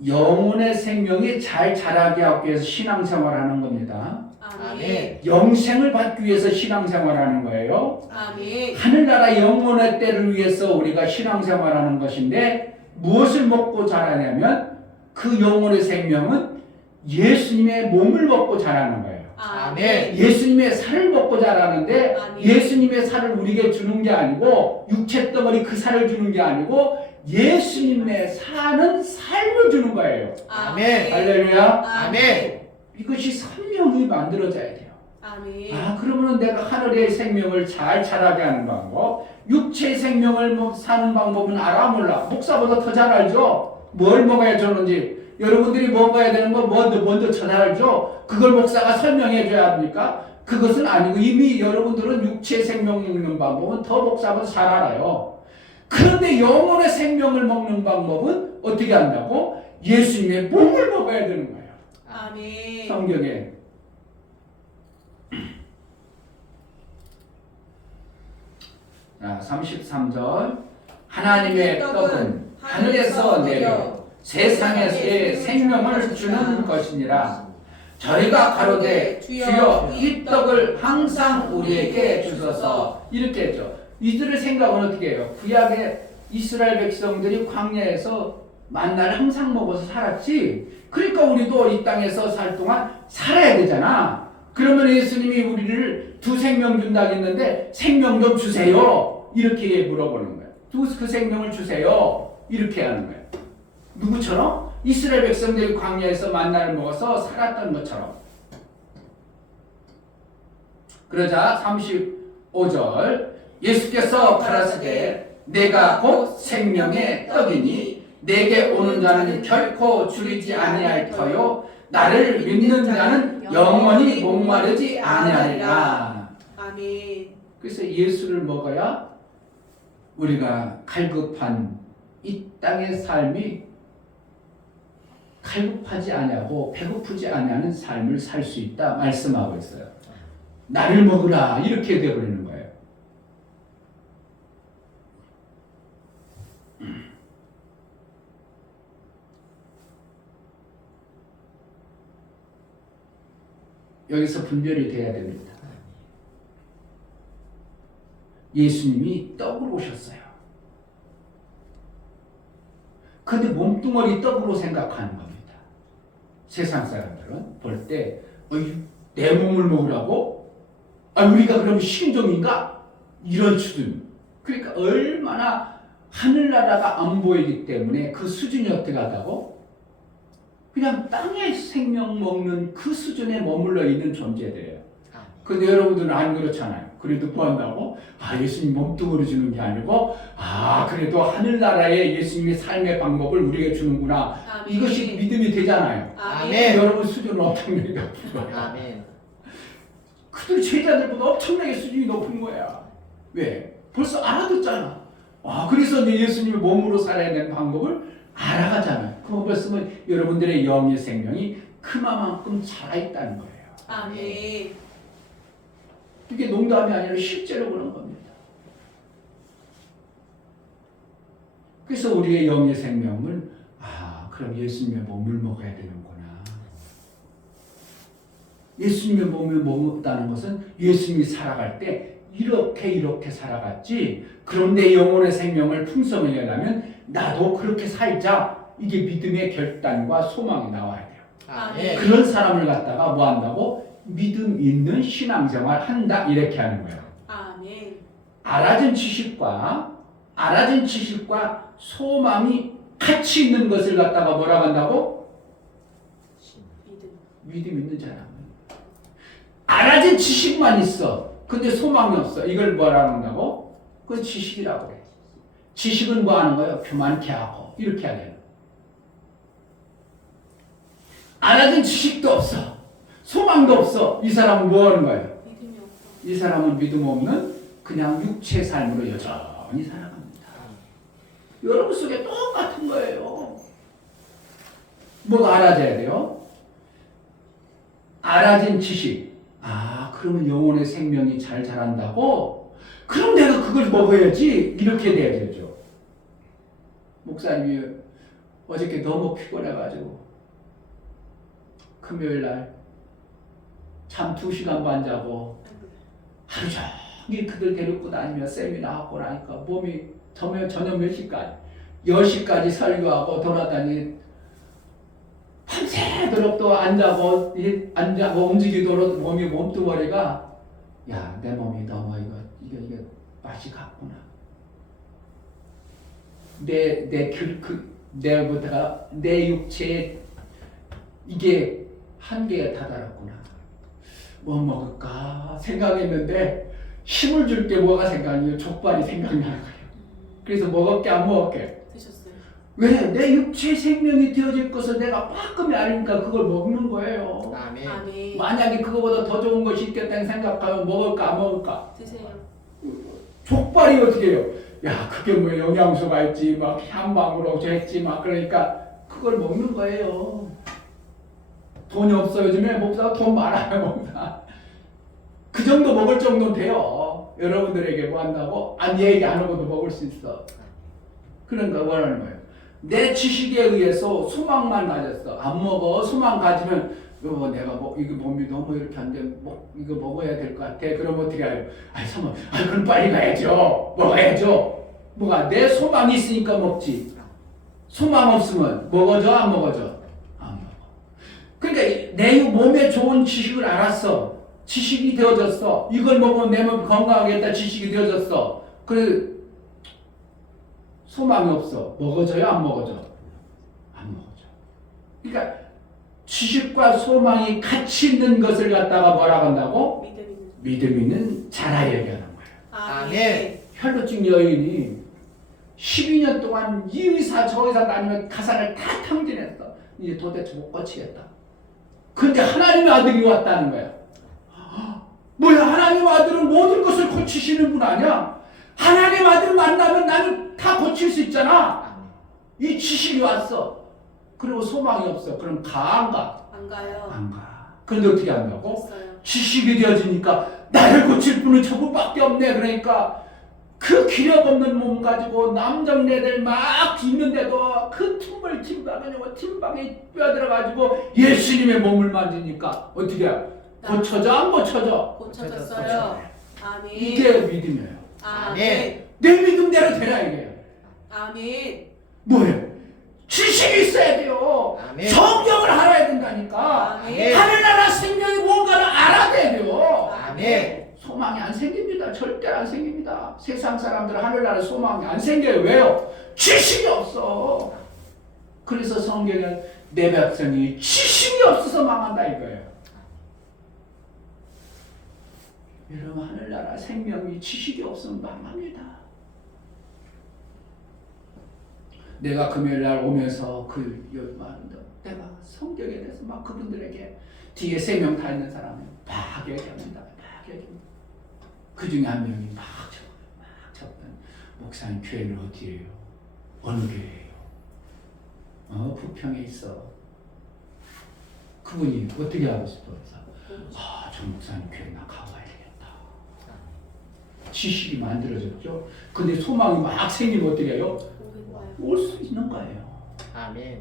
영혼의 생명이 잘 자라게 하기 위해서 신앙생활하는 겁니다. 아멘. 영생을 받기 위해서 신앙생활하는 거예요. 아멘. 하늘나라 영혼의 때를 위해서 우리가 신앙생활하는 것인데 무엇을 먹고 자라냐면 그 영혼의 생명은 예수님의 몸을 먹고 자라는 거예요. 아멘. 예수님의 살을 먹고 자라는데 아멘. 예수님의 살을 우리에게 주는 게 아니고 육체 덩어리 그 살을 주는 게 아니고 예수님의 사는 삶을 주는 거예요. 아멘. 할렐루야. 아멘. 이것이 선명히 만들어져야 돼요. 아멘. 그러면은 내가 하늘의 생명을 잘 자라게 하는 방법, 육체의 생명을 사는 방법은 알아 몰라? 목사보다 더 잘 알죠? 뭘 먹어야 좋은지. 여러분들이 먹어야 되는 거 먼저 잘 알죠? 그걸 목사가 설명해 줘야 합니까? 그것은 아니고 이미 여러분들은 육체의 생명 먹는 방법은 더 목사보다 잘 알아요. 그런데 영혼의 생명을 먹는 방법은 어떻게 한다고? 예수님의 몸을 먹어야 되는 거예요. 아멘. 성경에 자, 33절 하나님의 떡은 하늘에서 내려 세상에서의 생명을 주는 것이니라. 저희가 가로되 주여 이 떡을 항상 우리에게 주소서 이렇게 했죠. 이들의 생각은 어떻게 해요? 구약의 이스라엘 백성들이 광야에서 만나를 항상 먹어서 살았지. 그러니까 우리도 이 땅에서 살 동안 살아야 되잖아. 그러면 예수님이 우리를 두 생명 준다고 했는데 생명 좀 주세요. 이렇게 물어보는 거예요. 그 생명을 주세요. 이렇게 하는 거예요. 누구처럼? 이스라엘 백성들이 광야에서 만나를 먹어서 살았던 것처럼. 그러자 35절 예수께서 가라사대 내가 곧 생명의 떡이니 내게 오는 자는 결코 줄이지 아니할 터요 나를 믿는 자는 영원히 목마르지 아니하리라. 아멘. 그래서 예수를 먹어야 우리가 갈급한 이 땅의 삶이 갈급하지 아니하고 배고프지 아니하는 삶을 살 수 있다 말씀하고 있어요. 나를 먹으라 이렇게 되어버리는 거예요. 여기서 분별이 돼야 됩니다. 예수님이 떡으로 오셨어요. 근데 몸뚱어리 떡으로 생각하는 겁니다. 세상 사람들은 볼 때 내 몸을 먹으라고? 우리가 그럼 신종인가? 이런 수준. 그러니까 얼마나 하늘나라가 안 보이기 때문에 그 수준이 어떻게 하다고? 그냥 땅의 생명 먹는 그 수준에 머물러 있는 존재들이에요. 근데 여러분들은 안 그렇잖아요. 그래도 뭐 한다고? 예수님 몸뚱어리 주는 게 아니고 그래도 하늘나라의 예수님의 삶의 방법을 우리에게 주는구나. 아멘. 이것이 믿음이 되잖아요. 아멘. 여러분 수준은 엄청나게 높은 거예요. 아멘. 그들 제자들보다 엄청나게 수준이 높은 거야. 왜? 벌써 알아듣잖아. 그래서 이제 예수님의 몸으로 살아야 되는 방법을 알아가잖아요. 그 말씀은 여러분들의 영의 생명이 그만큼 자라있다는 거예요. 아멘. 이게 농담이 아니라 실제로 그런 겁니다. 그래서 우리의 영의 생명을 그럼 예수님의 몸을 먹어야 되는구나. 예수님의 몸을 먹었다는 것은 예수님이 살아갈 때 이렇게 살아갔지. 그런데 영혼의 생명을 풍성하게 하려면 나도 그렇게 살자. 이게 믿음의 결단과 소망이 나와야 돼요. 아멘. 그런 사람을 갖다가 뭐 한다고? 믿음 있는 신앙생활 한다 이렇게 하는 거예요. 아멘. 알아진 지식과 소망이 같이 있는 것을 갖다가 뭐라고 한다고? 믿음 있는 사람. 알아진 지식만 있어. 근데 소망이 없어. 이걸 뭐라고 한다고? 그건 지식이라고 해. 지식은 뭐 하는 거예요? 교만케 하고 이렇게 하는 거예요. 알아진 지식도 없어. 소망도 없어. 이 사람은 뭐 하는 거예요? 믿음이 없어. 이 사람은 믿음 없는 그냥 육체 삶으로 여전히 살아갑니다. 여러분 속에 똑같은 거예요. 뭐가 알아져야 돼요? 알아진 지식. 그러면 영혼의 생명이 잘 자란다고? 그럼 내가 그걸 먹어야지. 이렇게 돼야 되죠. 목사님이 어저께 너무 피곤해가지고 금요일날 잠 2시간 반 자고 하루 종일 그들 데리고 다니며 세미나 하고 나니까 몸이 저녁 몇 시까지? 10시까지 설교하고 돌아다니 밤새도록 또 앉아고 움직이도록 몸뚱어리가 야, 내 몸이 너무 이거 맛이 갔구나. 내 육체에 이게 한계에 다다랐구나. 뭐 먹을까 생각했는데 힘을 줄 게 뭐가 생각나요? 족발이 생각나는 거예요. 그래서 먹을게 안 먹을게. 드셨어요. 왜? 내 육체 생명이 되어질 것을 내가 빠끔히 아니까 그걸 먹는 거예요. 아멘. 아멘. 만약에 그거보다 더 좋은 것이 있겠다는 생각하면 먹을까 안 먹을까? 드세요. 족발이 어떻게 해요? 야, 그게 뭐 영양소가 있지, 막 향방으로 했지, 막 그러니까 그걸 먹는 거예요. 돈이 없어 요즘에 목사가 돈 많아요, 목사. 그 정도 먹을 정도는 돼요. 여러분들에게 뭐 한다고? 얘기 안 하고도 먹을 수 있어. 그러니까 뭐라는 거예요? 내 지식에 의해서 소망만 가졌어. 안 먹어. 소망 가지면 여보 내가 이거 몸이 너무 이렇게 안 돼. 이거 먹어야 될 것 같아. 그럼 어떻게 해요? 그럼 빨리 가야죠. 먹어야죠. 뭐가 내 소망이 있으니까 먹지. 소망 없으면 먹어져 안 먹어져? 안 먹어. 그러니까 내 몸에 좋은 지식을 알았어. 지식이 되어졌어. 이걸 먹으면 내 몸이 건강하겠다. 지식이 되어졌어. 그래 소망이 없어. 먹어져요? 안 먹어져? 안 먹어져. 그러니까 지식과 소망이 같이 있는 것을 갖다가 뭐라고 한다고? 믿음 있는 자라 얘기하는 거예요. 아멘. 혈루증 여인이 12년 동안 이 의사 저 의사 다니면 가산을 다 탕진했어. 이제 도대체 못 고치겠다. 근데 하나님의 아들이 왔다는 거야. 뭐야, 하나님의 아들은 모든 것을 고치시는 분 아니야? 하나님 아들 만나면 나는 다 고칠 수 있잖아. 이 지식이 왔어. 그리고 소망이 없어. 그럼 가 안 가? 안 가요. 안 가. 그런데 어떻게 한다고? 됐어요. 지식이 되어지니까 나를 고칠 분은 저분밖에 없네. 그러니까 그 기력 없는 몸 가지고 남정네들 막 있는데도 그 틈을 tim방에 뛰어들어가지고 예수님의 몸을 만지니까 어떻게 해? 고쳐져 안 고쳐져? 고쳐졌어요. 아멘. 이게 믿음이에요. 아멘. 내 믿음대로 되라 이게요. 아멘. 뭐예요? 지식이 있어야 돼요. 아멘. 성경을 알아야 된다니까. 아멘. 하늘나라 생명이 뭔가를 알아야 돼요. 아멘. 소망이 안 생깁니다. 절대 안 생깁니다. 세상 사람들은 하늘나라 소망이 안 생겨요. 왜요? 지식이 없어. 그래서 성경은 내 백성이 지식이 없어서 망한다 이거예요. 여러분 하늘나라 생명이 지식이 없으면 망합니다. 내가 금요일날 오면서 내가 성경에 대해서 막 그분들에게 뒤에 3명 다 있는 사람이 막 얘기합니다. 막 얘기합니다. 그 중에 한 명이 막 적던 목사님 교회는 어디예요? 어느 교회예요? 부평에 있어. 그분이 어떻게 하고 싶어서 저 목사님 교회 나 가봐야 되겠다. 지식이 만들어졌죠. 근데 소망이 막 생기면 어떻게 해요? 올 수 있는 거예요. 아멘.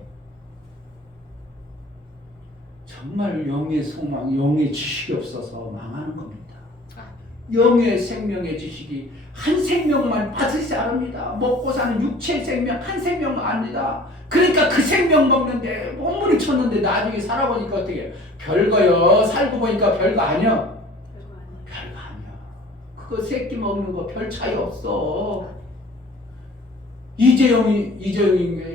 정말 영의 소망, 영의 지식이 없어서 망하는 겁니다. 영의 생명의 지식이 한 생명만 받으시 않습니다. 먹고 사는 육체 생명 한 생명 아닙니다. 그러니까 그 생명 먹는데 몸부림 쳤는데 나중에 살아보니까 어떻게 별거요. 살고 보니까 별거 아니야. 별거 아니야. 그거 새끼 먹는 거 별 차이 없어. 이재용이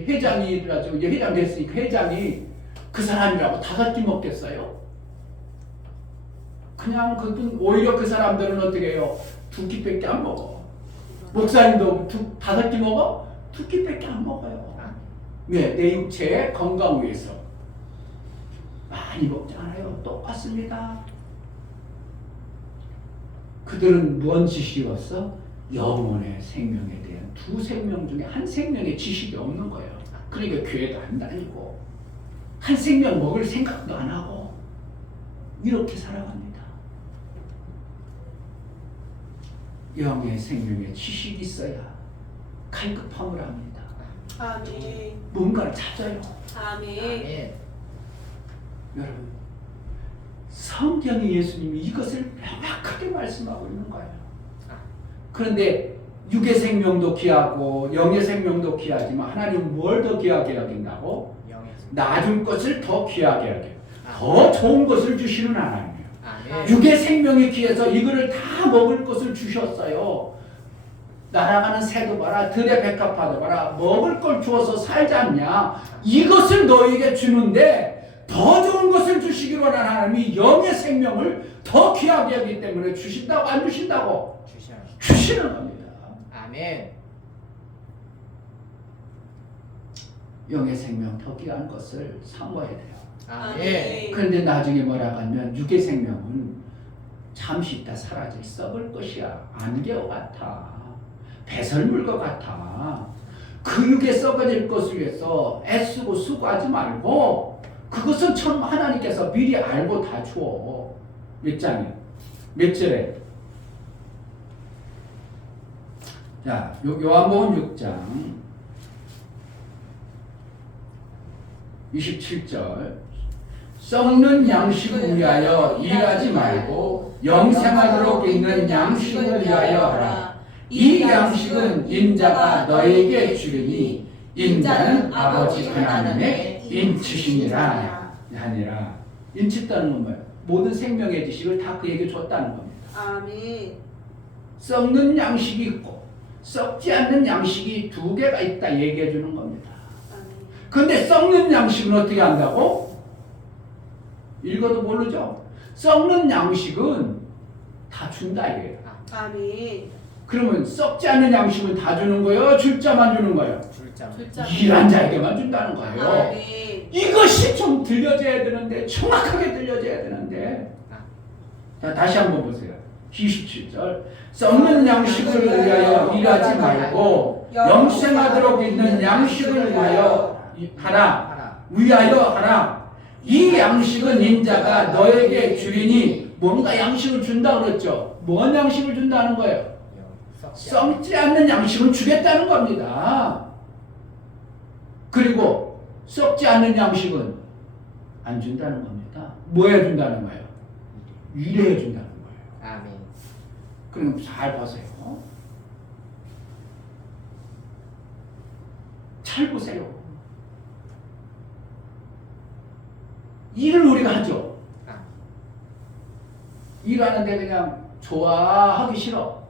회장이라고 이제 회장 됐으니까 회장이 그 사람이라고 5끼 먹겠어요? 그냥 오히려 그 사람들은 어떻게 해요? 2끼밖에 안 먹어. 목사님도 5끼 먹어? 2끼밖에 안 먹어요. 네, 내 육체의 건강 위해서 많이 먹지 않아요. 똑같습니다. 그들은 뭔 지식이었어? 영혼의 생명에 대한 2 생명 중에 한 생명의 지식이 없는 거예요. 그러니까 교회도 안 다니고 한 생명 먹을 생각도 안 하고 이렇게 살아갑니다. 영의 생명에 지식이 있어야 갈급함을 합니다. 아멘. 뭔가를 찾아요. 아멘. 아멘. 여러분, 성경이 예수님이 이것을 명확하게 말씀하고 있는 거예요. 그런데 육의 생명도 귀하고 영의 생명도 귀하지만 하나님은 뭘 더 귀하게 여긴다고? 영의 낮은 것을 더 귀하게 하게, 더 좋은 것을 주시는 하나님이에요. 아멘. 육의 생명에 귀해서 이거를 다 먹을 것을 주셨어요. 날아가는 새도 봐라, 들의 백합화도 봐라, 먹을 걸 주어서 살지 않냐. 이것을 너에게 주는데 더 좋은 것을 주시기로 원하는 하나님이 영의 생명을 더 귀하게 하기 때문에 주신다고 안 주신다고? 주셔. 주시는 겁니다. 아멘. 영의 생명 더 귀한 것을 사모해야 돼요. 아멘. 그런데 나중에 뭐라고 하면 육의 생명은 잠시 있다 사라질 썩을 것이야. 안개와 같아. 배설물과 같아. 그 육에 썩어질 것을 위해서 애쓰고 수고하지 말고 그것은 참 하나님께서 미리 알고 다 줘. 몇 장이요? 몇 절에? 자, 요한복음 6장 27절. 썩는 양식을 위하여 일하지 말고 영생하도록 있는 양식을 위하여 하라. 이 양식은 인자가 너에게 주리니 인자는 아버지 하나님의 인치시니라. 아니라 인치다는 건 뭐예요? 모든 생명의 지식을 다 그에게 줬다는 겁니다. 아멘. 썩는 양식이 있고 썩지 않는 양식이 두 개가 있다 얘기해 주는 겁니다. 근데 썩는 양식은 어떻게 한다고? 읽어도 모르죠? 썩는 양식은 다 준다 이거예요. 아멘. 그러면 썩지 않는 양식은 다 주는 거예요? 줄 자만 주는 거예요? 줄자. 일한 자에게만 준다는 거예요. 아멘. 이것이 좀 들려져야 되는데, 정확하게 들려져야 되는데. 자, 다시 한번 보세요. 27절. 썩는 양식을 위하여 일하지 말고 영생하도록 있는 양식을 위하여 하라. 위하여 하라. 이 양식은 인자가 너에게 주리니. 뭔가 양식을 준다 그랬죠. 뭔 양식을 준다는 거예요? 썩지 않는 양식을 주겠다는 겁니다. 그리고 썩지 않는 양식은 안 준다는 겁니다. 뭐 해준다는 거예요? 일해 준다는 거예요. 아멘. 그럼 잘 보세요. 잘 보세요. 일을 우리가 하죠. 일하는데 그냥 좋아하기 싫어.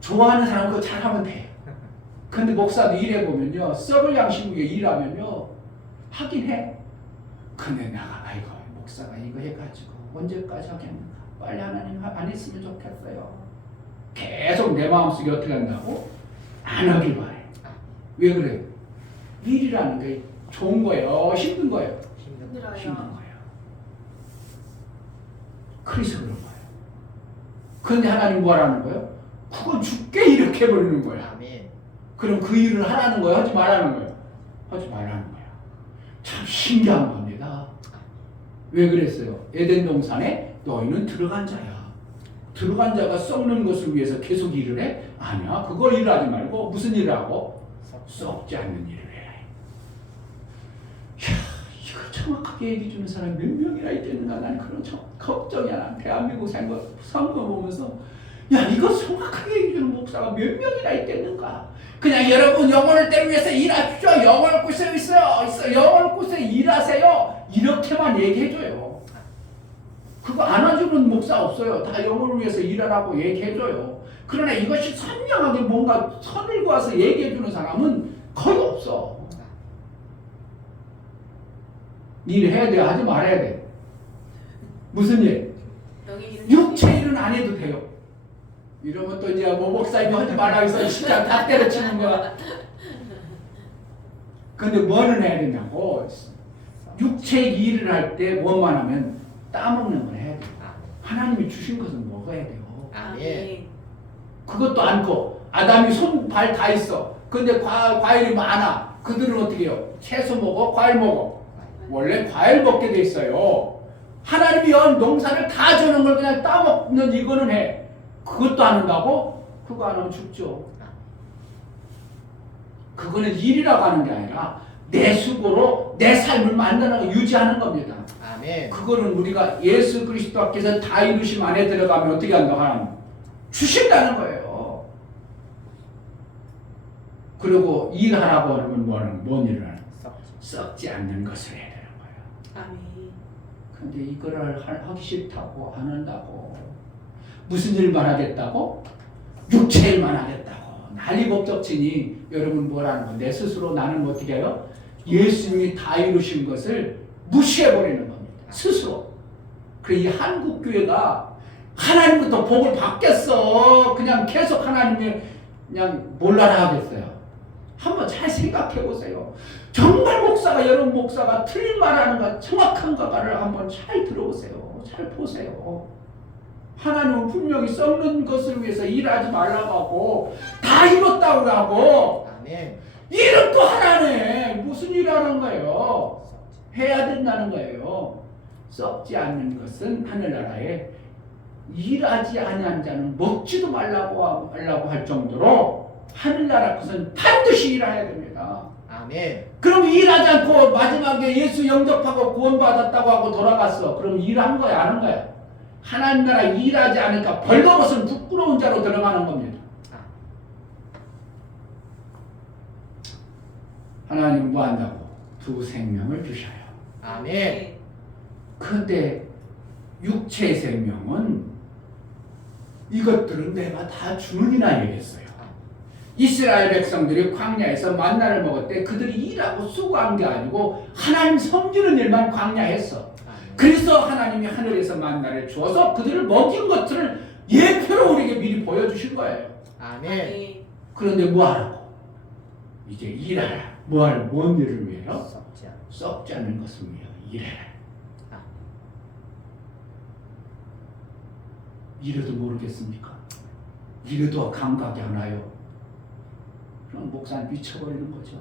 좋아하는 사람 그거 잘하면 돼. 근데 목사도 일해보면요, 썩을 양식 위에 일하면요 하긴 해. 근데 내가 아이고 목사가 이거 해가지고 언제까지 하겠는가, 빨리 하나님 안 했으면 좋겠어요. 계속 내 마음속에 어떻게 한다고? 안 하길 바래. 왜 그래? 일이라는 게 좋은 거예요, 힘든 거예요? 힘든 거예요. 그래서 그런 거예요. 그런데 하나님 뭐라는 거예요? 그건 죽게 이렇게 버리는 거야. 아멘. 그럼 그 일을 하라는 거예요? 하지 말라는 거예요? 하지 말라는 거야. 참 신기한 겁니다. 왜 그랬어요? 에덴 동산에 너희는 들어간 자야. 들어간 자가 썩는 것을 위해서 계속 일을 해? 아니야. 그걸 일하지 말고 무슨 일을 하고? 썩지 않는 일을 해라. 이야, 이걸 정확하게 얘기해 주는 사람이 몇 명이나 있겠는가? 나는 그런 걱정이야. 난 대한민국 선거 보면서 야, 이거 정확하게 얘기해 주는 목사가 몇 명이나 있겠는가? 그냥 여러분 영혼을 때를 위해서 일하십시오. 영혼을 꾸서 있어요. 영혼을 꾸서 일하세요. 이렇게만 얘기해줘요. 그거 안 해주는 목사 없어요. 다 영혼을 위해서 일하라고 얘기해줘요. 그러나 이것이 선명하게 뭔가 선을 그어서 얘기해주는 사람은 거의 없어. 일해야 돼, 하지 말아야 돼. 무슨 일? 육체 일은 안 해도 돼요. 이러면 또 이제 뭐 목사님이 하지 말라 해서 진짜 다 때려치는 거야. 근데 뭐는 해야 되냐고. 육체 일을 할 때 뭐만 하면 따먹는 걸 해야 돼요. 하나님이 주신 것은 먹어야 돼요. 아멘. 그것도 않고 아담이 손, 발 다 있어. 근데 과일이 많아. 그들은 어떻게 해요? 채소 먹어? 과일 먹어? 원래 과일 먹게 돼 있어요. 하나님이 연 농사를 다 주는 걸 그냥 따먹는 이거는 해. 그것도 안 한다고? 그거 안 하면 죽죠. 그거는 일이라고 하는 게 아니라 내 수고로 내 삶을 만드는 유지하는 겁니다. 아멘. 그거는 우리가 예수 그리스도께서 다 이루심 안에 들어가면 어떻게 한다고 하나님? 주신다는 거예요. 그리고 일하라고 하면 뭔 일을 하는 거예요? 썩지 않는 것을 해야 되는 거야. 아멘. 근데 이거를 하기 싫다고 안 한다고. 무슨 일만 하겠다고? 육체 일만 하겠다고. 난리 법석치니 여러분 뭐라는 거? 내 스스로 나는 어떻게 해요? 예수님이 다 이루신 것을 무시해버리는 겁니다. 스스로. 그래 이 한국 교회가 하나님부터 복을 받겠어. 그냥 계속 하나님의 그냥 몰라라 하겠어요. 한번 잘 생각해 보세요. 정말 목사가 여러분 목사가 틀린 말하는가 정확한가를 한번 잘 들어보세요. 잘 보세요. 하나님은 분명히 썩는 것을 위해서 일하지 말라고 하고 다 이뤘다고 하고 아멘. 일은 또 하나네. 무슨 일 하는 거예요? 해야 된다는 거예요. 썩지 않는 것은 하늘나라에 일하지 아니한 자는 먹지도 말라고 할 정도로 하늘나라 것은 반드시 일해야 됩니다. 아멘. 그럼 일하지 않고 마지막에 예수 영접하고 구원받았다고 하고 돌아갔어. 그럼 일한 거야, 안 한 거야? 하나님 나라 일하지 않으니까 벌거벗은 부끄러운 자로 들어가는 겁니다. 하나님은 뭐 한다고? 두 생명을 주셔요. 아멘. 근데 육체의 생명은 이것들은 내가 다 주느니라 얘기했어요. 이스라엘 백성들이 광야에서 만나를 먹을 때 그들이 일하고 수고한 게 아니고 하나님 섬기는 일만 광야했어. 그래서 하나님이 하늘에서 만나를 주어서 그들을 먹인 것들을 예표로 우리에게 미리 보여주신 거예요. 아멘. 그런데 뭐 하라고? 이제 일하라. 뭔 일을 위해요? 썩지 않는 것을 위하여 일해라. 이래도 모르겠습니까? 이래도 감각이 안 와요. 그럼 목사는 미쳐버리는 거죠.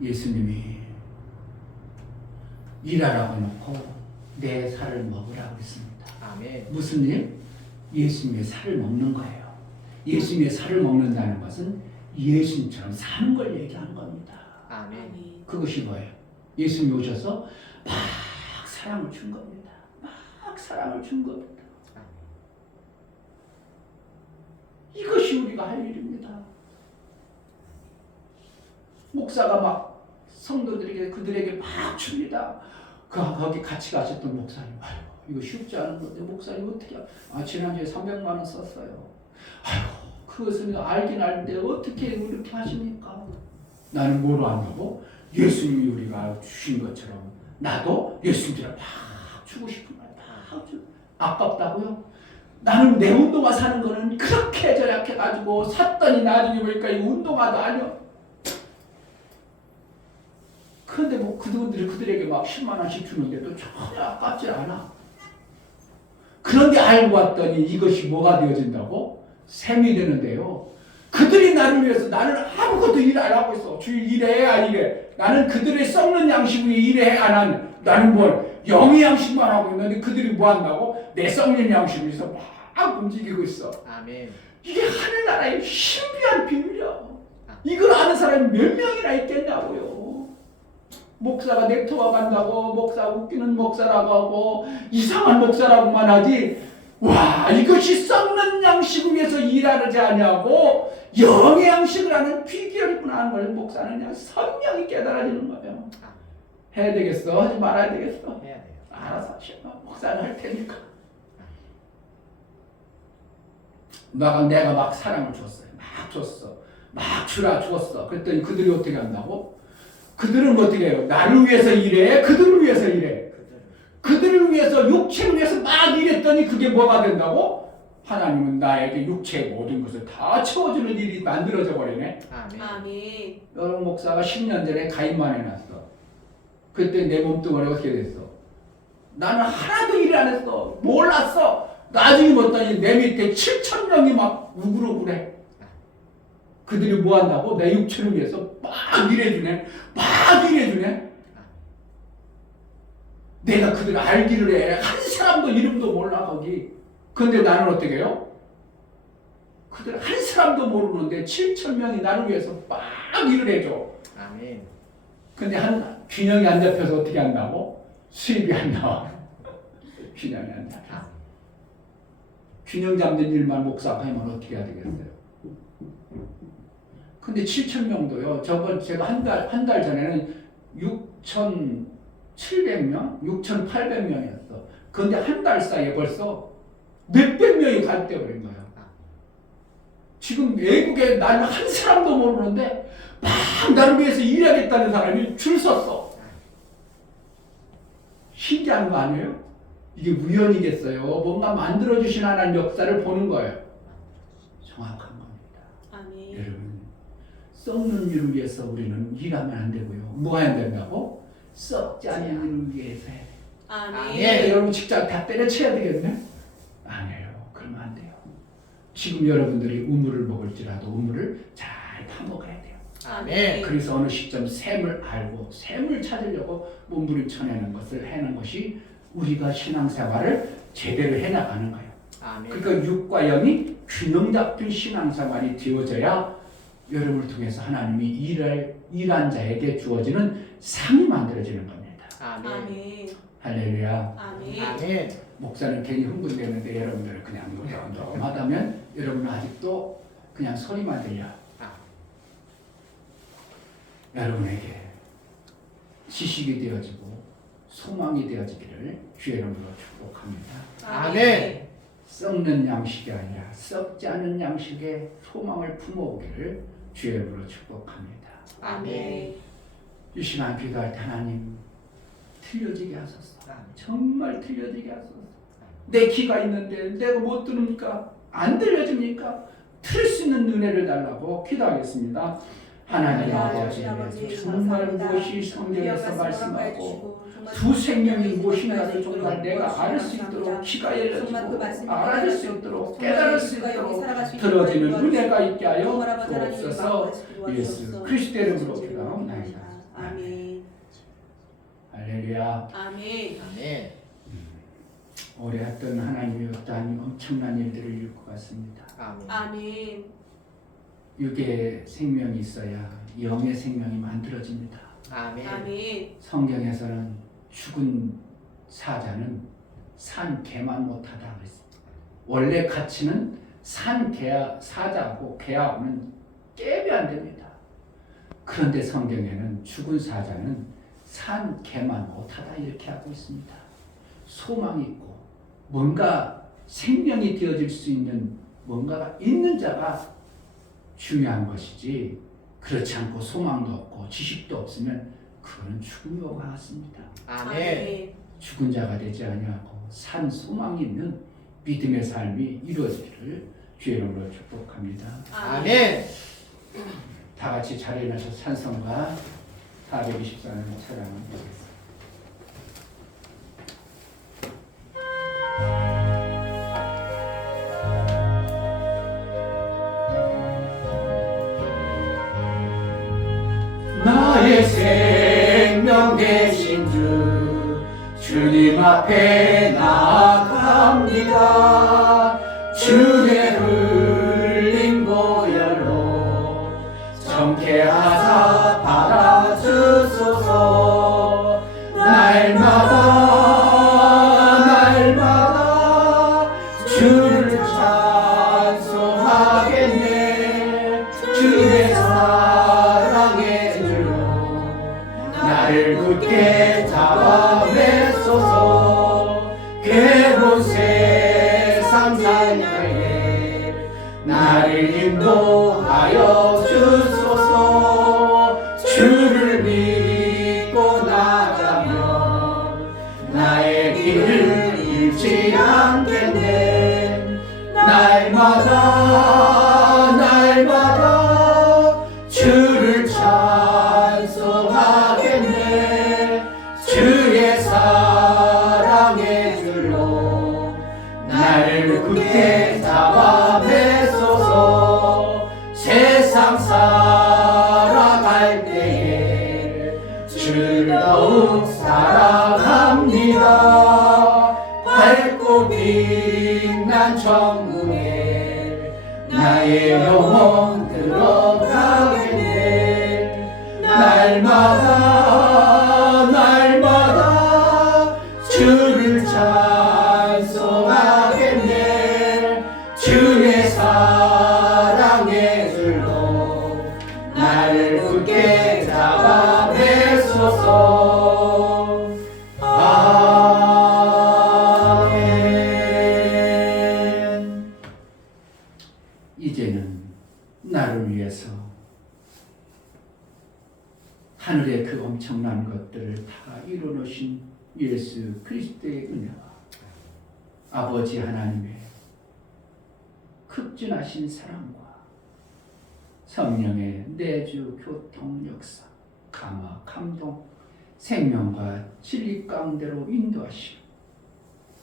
예수님이 일하라고 놓고 내 살을 먹으라고 했습니다. 아멘. 무슨 일? 예수님의 살을 먹는 거예요. 예수님의 살을 먹는다는 것은 예수님처럼 사는 걸 얘기하는 겁니다. 아멘. 그것이 뭐예요? 예수님이 오셔서 막 사랑을 준 겁니다. 막 사랑을 준 겁니다. 이것이 우리가 할 일입니다. 목사가 막 성도들에게 그들에게 막 줍니다. 거기 같이 가셨던 목사님, 아이고 이거 쉽지 않은 건데 목사님 어떻게? 지난주에 300만 원 썼어요. 아이고 그것은 알긴 아는데 어떻게 이렇게 하십니까? 나는 뭐로 한다고? 예수님이 우리가 주신 것처럼 나도 예수님처럼 막 주고 싶은 말 막 주고 아깝다고요? 나는 내 운동화 사는 거는 그렇게 절약해가지고 샀더니 나중에 보니까 이 운동화도 아니야. 그런데 뭐 그분들이 그들에게 막 10만 원씩 주는데도 전혀 아깝지 않아. 그런데 알고 왔더니 이것이 뭐가 되어진다고? 셈이 되는데요. 그들이 나를 위해서 나는 아무것도 일 안 하고 있어. 주일 일해 안 일해. 나는 그들의 썩는 양식 위에 일해 안 하는. 나는 뭘 영의 양식만 하고 있는데 그들이 뭐 한다고? 내 썩는 양식 위에서 막 움직이고 있어. 아멘. 이게 하늘나라의 신비한 비밀이야. 이걸 아는 사람이 몇 명이나 있겠냐고요. 목사가 넥터가 간다고 목사 웃기는 목사라고 하고 이상한 목사라고만 하지. 와 이것이 썩는 양식을 위해서 일하지 아니하고 영의 양식을 하는 비결이구나 하는 걸 목사는 그냥 선명히 깨달아지는 거예요. 해야 되겠어? 하지 말아야 되겠어? 해야 돼요. 알아서 하시오. 목사는 할 테니까. 내가 막 사랑을 줬어요. 막 줬어. 막 주었어. 그랬더니 그들이 어떻게 한다고? 그들은 어떻게 해요? 나를 위해서 일해? 그들을 위해서 일해? 그들을 위해서 육체를 위해서 막 일했더니 그게 뭐가 된다고? 하나님은 나에게 육체의 모든 것을 다 채워주는 일이 만들어져 버리네. 아멘. 아멘. 여러분 목사가 10년 전에 가입만 해놨어. 그때 내 몸뚱아리 어떻게 됐어? 나는 하나도 일 안 했어. 몰랐어. 나중에 봤더니 내 밑에 7,000명이 막 우글우글해. 그들이 뭐 한다고? 내 육체를 위해서 막 일해주네. 막 일해주네. 내가 그들을 알기를 해. 한 사람도 이름도 몰라 거기. 근데 나는 어떻게 해요? 그들 한 사람도 모르는데 7,000명이 나를 위해서 막 일을 해줘. 아멘. 근데 균형이 안 잡혀서 어떻게 한다고? 수입이 안 나와. 균형이 안 잡혀. 균형 잡는 일만 목사가 하면 어떻게 해야 되겠어요? 근데 7,000명도요. 저번 제가 한 달 전에는 6,700명, 6,800명이었어. 그런데 한 달 사이에 벌써 몇백 명이 가입되어버린 거예요. 지금 외국에 나는 한 사람도 모르는데 막 나를 위해서 일하겠다는 사람이 줄 섰어. 신기한 거 아니에요? 이게 우연이겠어요? 뭔가 만들어주신 하나님 역사를 보는 거예요. 정확한 겁니다. 아멘. 여러분, 썩는 일을 위해서 우리는 일하면 안 되고요. 뭐 해야 된다고? 썩지 않은 일을 위해서 해야 돼요. 아멘. 예, 여러분 직장 다 때려쳐야 되겠네? 아니에요. 그러면 안 돼요. 지금 여러분들이 우물을 먹을지라도 우물을 잘 파먹어야 돼요. 아멘. 그래서 어느 시점 샘을 알고 샘을 찾으려고 몸부림쳐내는 것을 해는 것이 우리가 신앙생활을 제대로 해나가는 거예요. 아멘. 그러니까 육과 영이 균형 잡힌 신앙생활이 되어져야 여러분을 통해서 하나님이 일한 자에게 주어지는 상이 만들어지는 겁니다. 아멘. 아멘. 할렐루야. 아멘. 아멘. 목사는 괜히 흥분되는데 여러분들은 그냥 노래하다면 여러분은 아직도 그냥 소리만 들려. 여러분에게 지식이 되어지고 소망이 되어지기를 주의 이름으로 축복합니다. 아멘. 썩는 양식이 아니라 썩지 않은 양식에 소망을 품어오기를 주의 이름으로 축복합니다. 아멘. 이 시간 기도할 때 하나님 틀려지게 하소서. 아멘. 정말 틀려지게 하소서. 내 귀가 있는데 내가 못 들으니까 안 들려집니까? 틀 수 있는 은혜를 달라고 기도하겠습니다. 하나님 아버지, 정말 무엇이 성경에서 말씀하고 두 생명이 무엇인가를 정말 내가 알 수 있도록 귀가 열려지고 알아낼 수 있도록 깨달을 수 있도록 들어지는 은혜가 있게 하여 주옵소서. 예수 그리스도의 이름으로 기도하옵나이다. 아멘. 할렐루야. 아멘. 아멘. 올해 했던 하나님의 어떠한 엄청난 일들을 이룰 것 같습니다. 아멘. 아멘. 육의 생명이 있어야 영의 생명이 만들어집니다. 아멘. 아멘. 성경에서는 죽은 사자는 산 개만 못하다 그랬습니다. 원래 가치는 산 개야 사자하고 개하고는 깹이 안 됩니다. 그런데 성경에는 죽은 사자는 산 개만 못하다 이렇게 하고 있습니다. 소망이 있고 뭔가 생명이 되어질 수 있는 뭔가가 있는 자가 중요한 것이지 그렇지 않고 소망도 없고 지식도 없으면 그거는 죽음과 같습니다. 아멘. 죽은 자가 되지 아니하고 산 소망이 있는 믿음의 삶이 이루어지기를 주의 이름으로 축복합니다. 아멘. 다 같이 자리에 나서 찬송가 424를 찬양합니다. 나의 생명 되신 주 주님 앞에 나아갑니다. 주의 흘린 보혈로 정케하사 받아주소서. 날마다 주를 찬송하겠네. 주의 사랑의 줄로 나를 굳게 잡아내소서. 괴로운 세상 살게 나를 인도하여 주소서. 주를 믿고 나가면 나의 길을 잃지 않겠네. 날마다 주를 찬송하겠네. 주의 사랑의 줄로 나를 굳게 잡아내소서. 세상 살아갈 때에 주를 더욱 사랑합니다. 밝고 빛난 천국에 나의 영혼 들어가겠네. 날마다 주를 찬송하겠네. 주의 사랑의 줄로 하늘의 그 엄청난 것들을 다 이루어놓으신 예수 그리스도의 은혜와 아버지 하나님의 극진하신 사랑과 성령의 내주 교통 역사, 감화, 감동, 생명과 진리 가운데로 인도하시고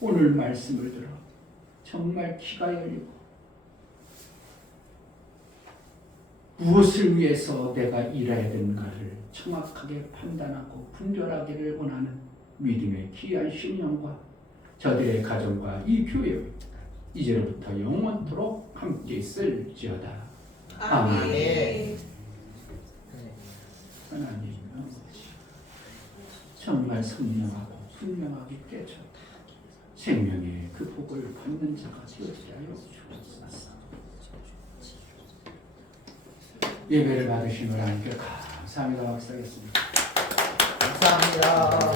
오늘 말씀을 들어 정말 귀가 열리고 무엇을 위해서 내가 일해야 되는가를 정확하게 판단하고 분별하기를 원하는 믿음의 귀한 신령과 저들의 가정과 이 교회 이제로부터 영원토록 함께 있을지어다. 아멘. 하나님 정말 선명하고 분명하게 깨쳐 생명의 그 복을 받는 자가 되어지게 하여 주옵소서. 예배를 받으신 하나님께 감사합니다. 박사겠습니다. 감사합니다.